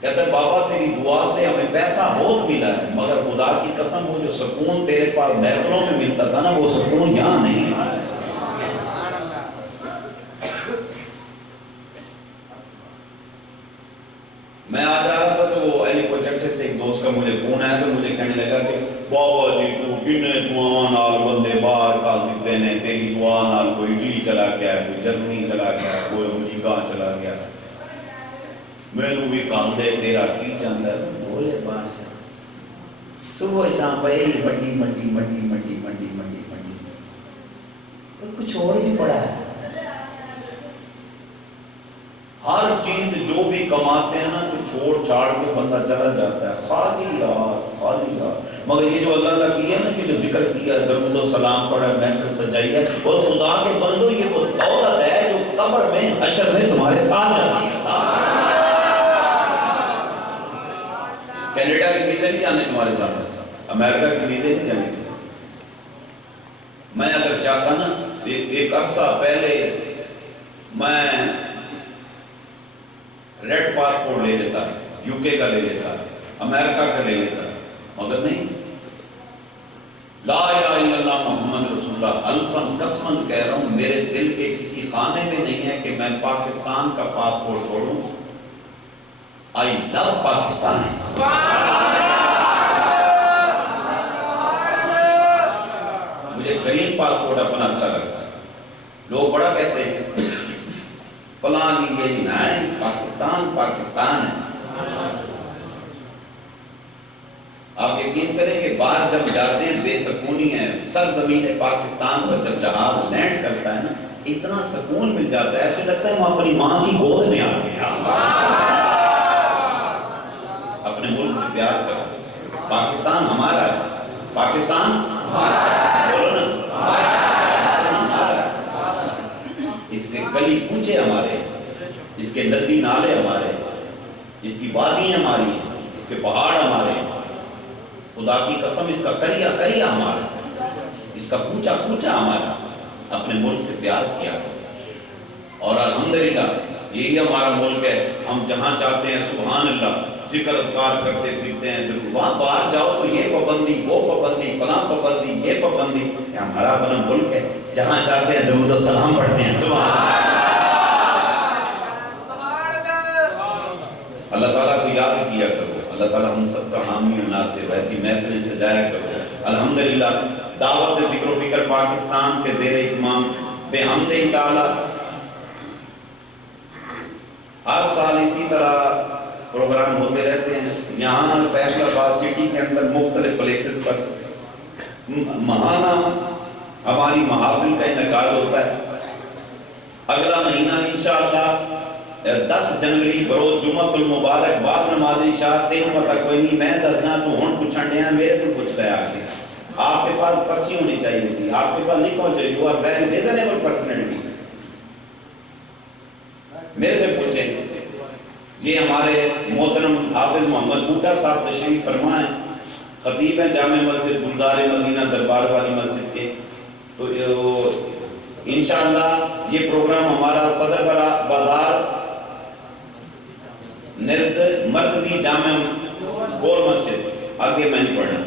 کہتے ہیں بابا تیری دعا سے ہمیں پیسہ بہت ملا ہے، مگر خدا کی قسم وہ جو سکون تیرے پاس محفلوں میں ملتا تھا نا وہ سکون یہاں نہیں ہے. میں آ جا رہا تھا تو وہ علی کو چٹھے سے ایک دوست کا مجھے فون آیا تو مجھے کہنے لگا کہ بابا جی تو کنے دعاواں نال بندے باہر کال دیتے ہیں، تیری دعا نال کوئی اٹلی چلا گیا، کوئی جرمنی چلا گیا، کوئی امریکہ چلا گیا، مینوں بھی کال دے تیرا کی جاندہ ہے. بولے بادشاہ صبح شام پہ منڈی منڈی منڈی منڈی منڈی منڈی منڈی کچھ اور بھی پڑا ہے. ہر چیز جو بھی کماتے ہیں نا تو چھوڑ چھاڑ کے بندہ چلا جاتا ہے، خالی یار خالی یار. مگر یہ جو اللہ اللہ کی ہے نا، کہ جو ذکر کیا ہے، درود و سلام پڑھا ہے، محفل سجائی ہے، اور خدا کے بندو یہ وہ دولت ہے جو قبر میں حشر میں تمہارے ساتھ جاتی ہے. کینیڈا کی ویزے نہیں جانے تمہارے ساتھ، امریکہ کی ویزے نہیں جانے. میں اگر چاہتا نا ایک عرصہ پہلے میں ریڈ پاسپورٹ لے لیتا، یو کے کا لے لیتا، امریکہ کا لے لیتا، مگر نہیں. لا الہ الا اللہ محمد رسول اللہ، الفاً قسماً کہہ رہا ہوں میرے دل کے کسی خانے میں نہیں ہے کہ میں پاکستان کا پاسپورٹ چھوڑوں. آئی لو پاکستان. مجھے گرین پاسپورٹ اپنا اچھا لگتا ہے. لوگ بڑا کہتے ہیں فلاں یہ نہیں، پاکستان پاکستان ہے. آپ یقین کریں کہ باہر جب جاتے ہیں بے سکونی ہے. سرزمین پاکستان پر جب جہاز لینڈ کرتا ہے نا اتنا سکون مل جاتا ہے، ایسے لگتا ہے ہم اپنی ماں کی گود میں آ گئے. اپنے ملک سے پیار کرو. پاکستان ہمارا ہے، پاکستان بولو نا، پاکستان ہمارا ہے. اس کے گلی کوچے ہمارے ہیں، اس کے ندی نالے ہمارے ہیں، اس کی وادیاں ہماری ہیں، اس کے پہاڑ ہمارے ہیں. خدا کی قسم اس کا کریا کریا ہمارا، اس کا کوچا کوچا ہمارا. اپنے ملک سے پیار کیا اور الحمدللہ یہی ہمارا ملک ہے. ہم جہاں چاہتے ہیں سبحان اللہ ذکر اذکار کرتے پھرتے ہیں، وہاں باہر جاؤ تو یہ پابندی، وہ پابندی، فلاں پابندی، یہ پابندی. یہ ہمارا اپنا ملک ہے، جہاں چاہتے ہیں درود و سلام پڑھتے ہیں. سبحان اللہ تعالیٰ کو یاد کیا کرو. اللہ تعالیٰ ہم سب کا حامی و ناصر، ایسی محفلیں سجایا کرو. الحمدللہ دعوت ذکر و فکر پاکستان کے زیر اہتمام بحمد تعالیٰ ہر سال اسی طرح پروگرام ہوتے رہتے ہیں. یہاں فیصل آباد سٹی کے اندر مختلف پلیسز پر ماہانہ ہماری محافل کا انعقاد ہوتا ہے. اگلا مہینہ انشاءاللہ 10 جنوری بروز جمعہ المبارک بعد نماز عشاء. تین پتہ کوئی نہیں میں دسنا تو ہون پوچھن دیا میرے کو پوچھ لیا آ کے. آپ کے پاس پرچی ہونی چاہیے تھی، آپ کے پاس لکھا ہو چاہیے you are very reasonable personality. میرے سے پوچھیں. یہ ہمارے محترم حافظ محمد بوٹا صاحب تشریف فرما ہیں، خطیب ہیں جامع مسجد گلزار مدینہ دربار والی مسجد کے. تو انشاءاللہ یہ پروگرام ہمارا صدر بازار نزد مرکزی جامع گول مسجد آگے میں نہیں پڑھنا.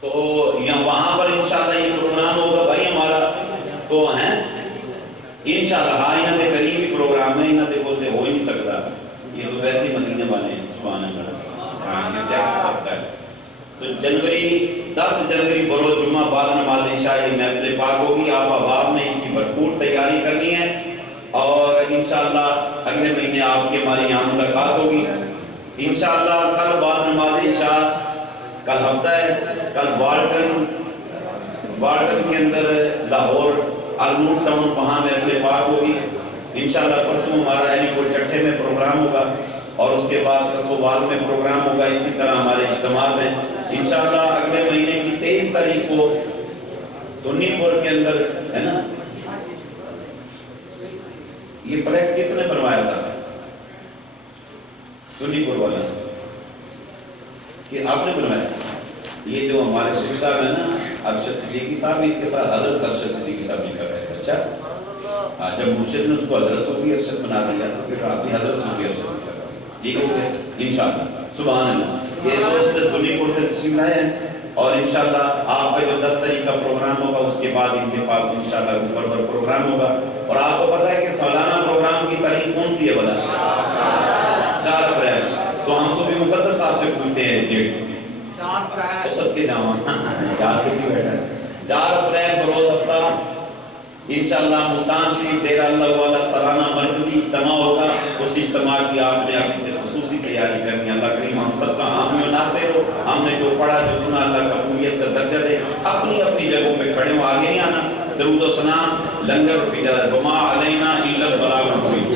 تو یہاں وہاں پر انشاءاللہ یہ پروگرام ہوگا بھائی ہمارا. تو ہیں انشاءاللہ ہاں انہاں دے قریب ہی پروگرام ہے، انہاں دے بولتے ہو ہی نہیں سکتا. یہ تو ویسے ہی مدینے والے ہیں. سبحان اللہ. تو 10 جنوری بروز جمعہ بعد نماز عشاء یہ محفل پاک ہوگی. آپ احباب نے اس کی بھرپور تیاری کرنی ہے اور انشاءاللہ اگلے مہینے آپ کے ہماری یہاں ملاقات ہوگی انشاءاللہ. کل بعد نماز عشاء کل ہفتہ ہے، کل وارٹن کے اندر لاہور النور ٹاؤن وہاں محفل پاک ہوگی انشاءاللہ. پرسوں ہمارا علی پور چٹھے میں پروگرام ہوگا اور اس کے بعد کسووال میں پروگرام ہوگا. اسی طرح ہمارے اجتماعات ہیں انشاءاللہ. اگلے مہینے کی 23 تاریخ کو دنی پور کے اندر ہے نا. یہ فلیکس کس نے بنوایا تھا؟ دنی پور والا کہ آپ نے بنوایا؟ یہ جو ہمارے شیخ صاحب ہیں نا ارشد صدیقی صاحب، اس کے ساتھ حضرت ارشد صدیقی صاحب لکھا ہے. اچھا جب مرشد نے اس کو حضرت صوفی ارشد بنا دیا تو پھر آپ بھی حضرت صوفی ارشد لکھا. ٹھیک ہو گیا انشاءاللہ. سبحان اللہ. یہ دوست دنی پور سے تشریف لائے ہیں اور انشاءاللہ آپ کا جو 10 تاریخ کا پروگرام ہوگا اس کے بعد ان کے پاس انشاءاللہ اوپر پروگرام ہوگا. اور آپ کو پتہ ہے کہ سالانہ پروگرام کی تاریخ کون سی ہے بلا؟ 4 اپریل. تو ہم صوفی مقدس صاحب سے پوچھتے ہیں ڈیٹ. 4 اپریل سب کے جامان یاد کے لیے بیٹھا ہے. 4 اپریل بروز ہفتہ انشاءاللہ ملتان شریف ڈیرہ اللہ والا سالانہ مرکزی اجتماع ہوگا. اس اجتماع کی آپ نے آگے سے خصوصی تیاری کرنی. اللہ کریم ہم سب کا حامی و ناصر ہو. ہم نے جو پڑھا جو سنا اللہ قبولیت کا درجہ دے. اپنی اپنی جگہوں پہ کھڑے ہو، آگے نہیں آنا. درود و سلام لنگر کی اجازت. وما علینا الا البلاغ المبین.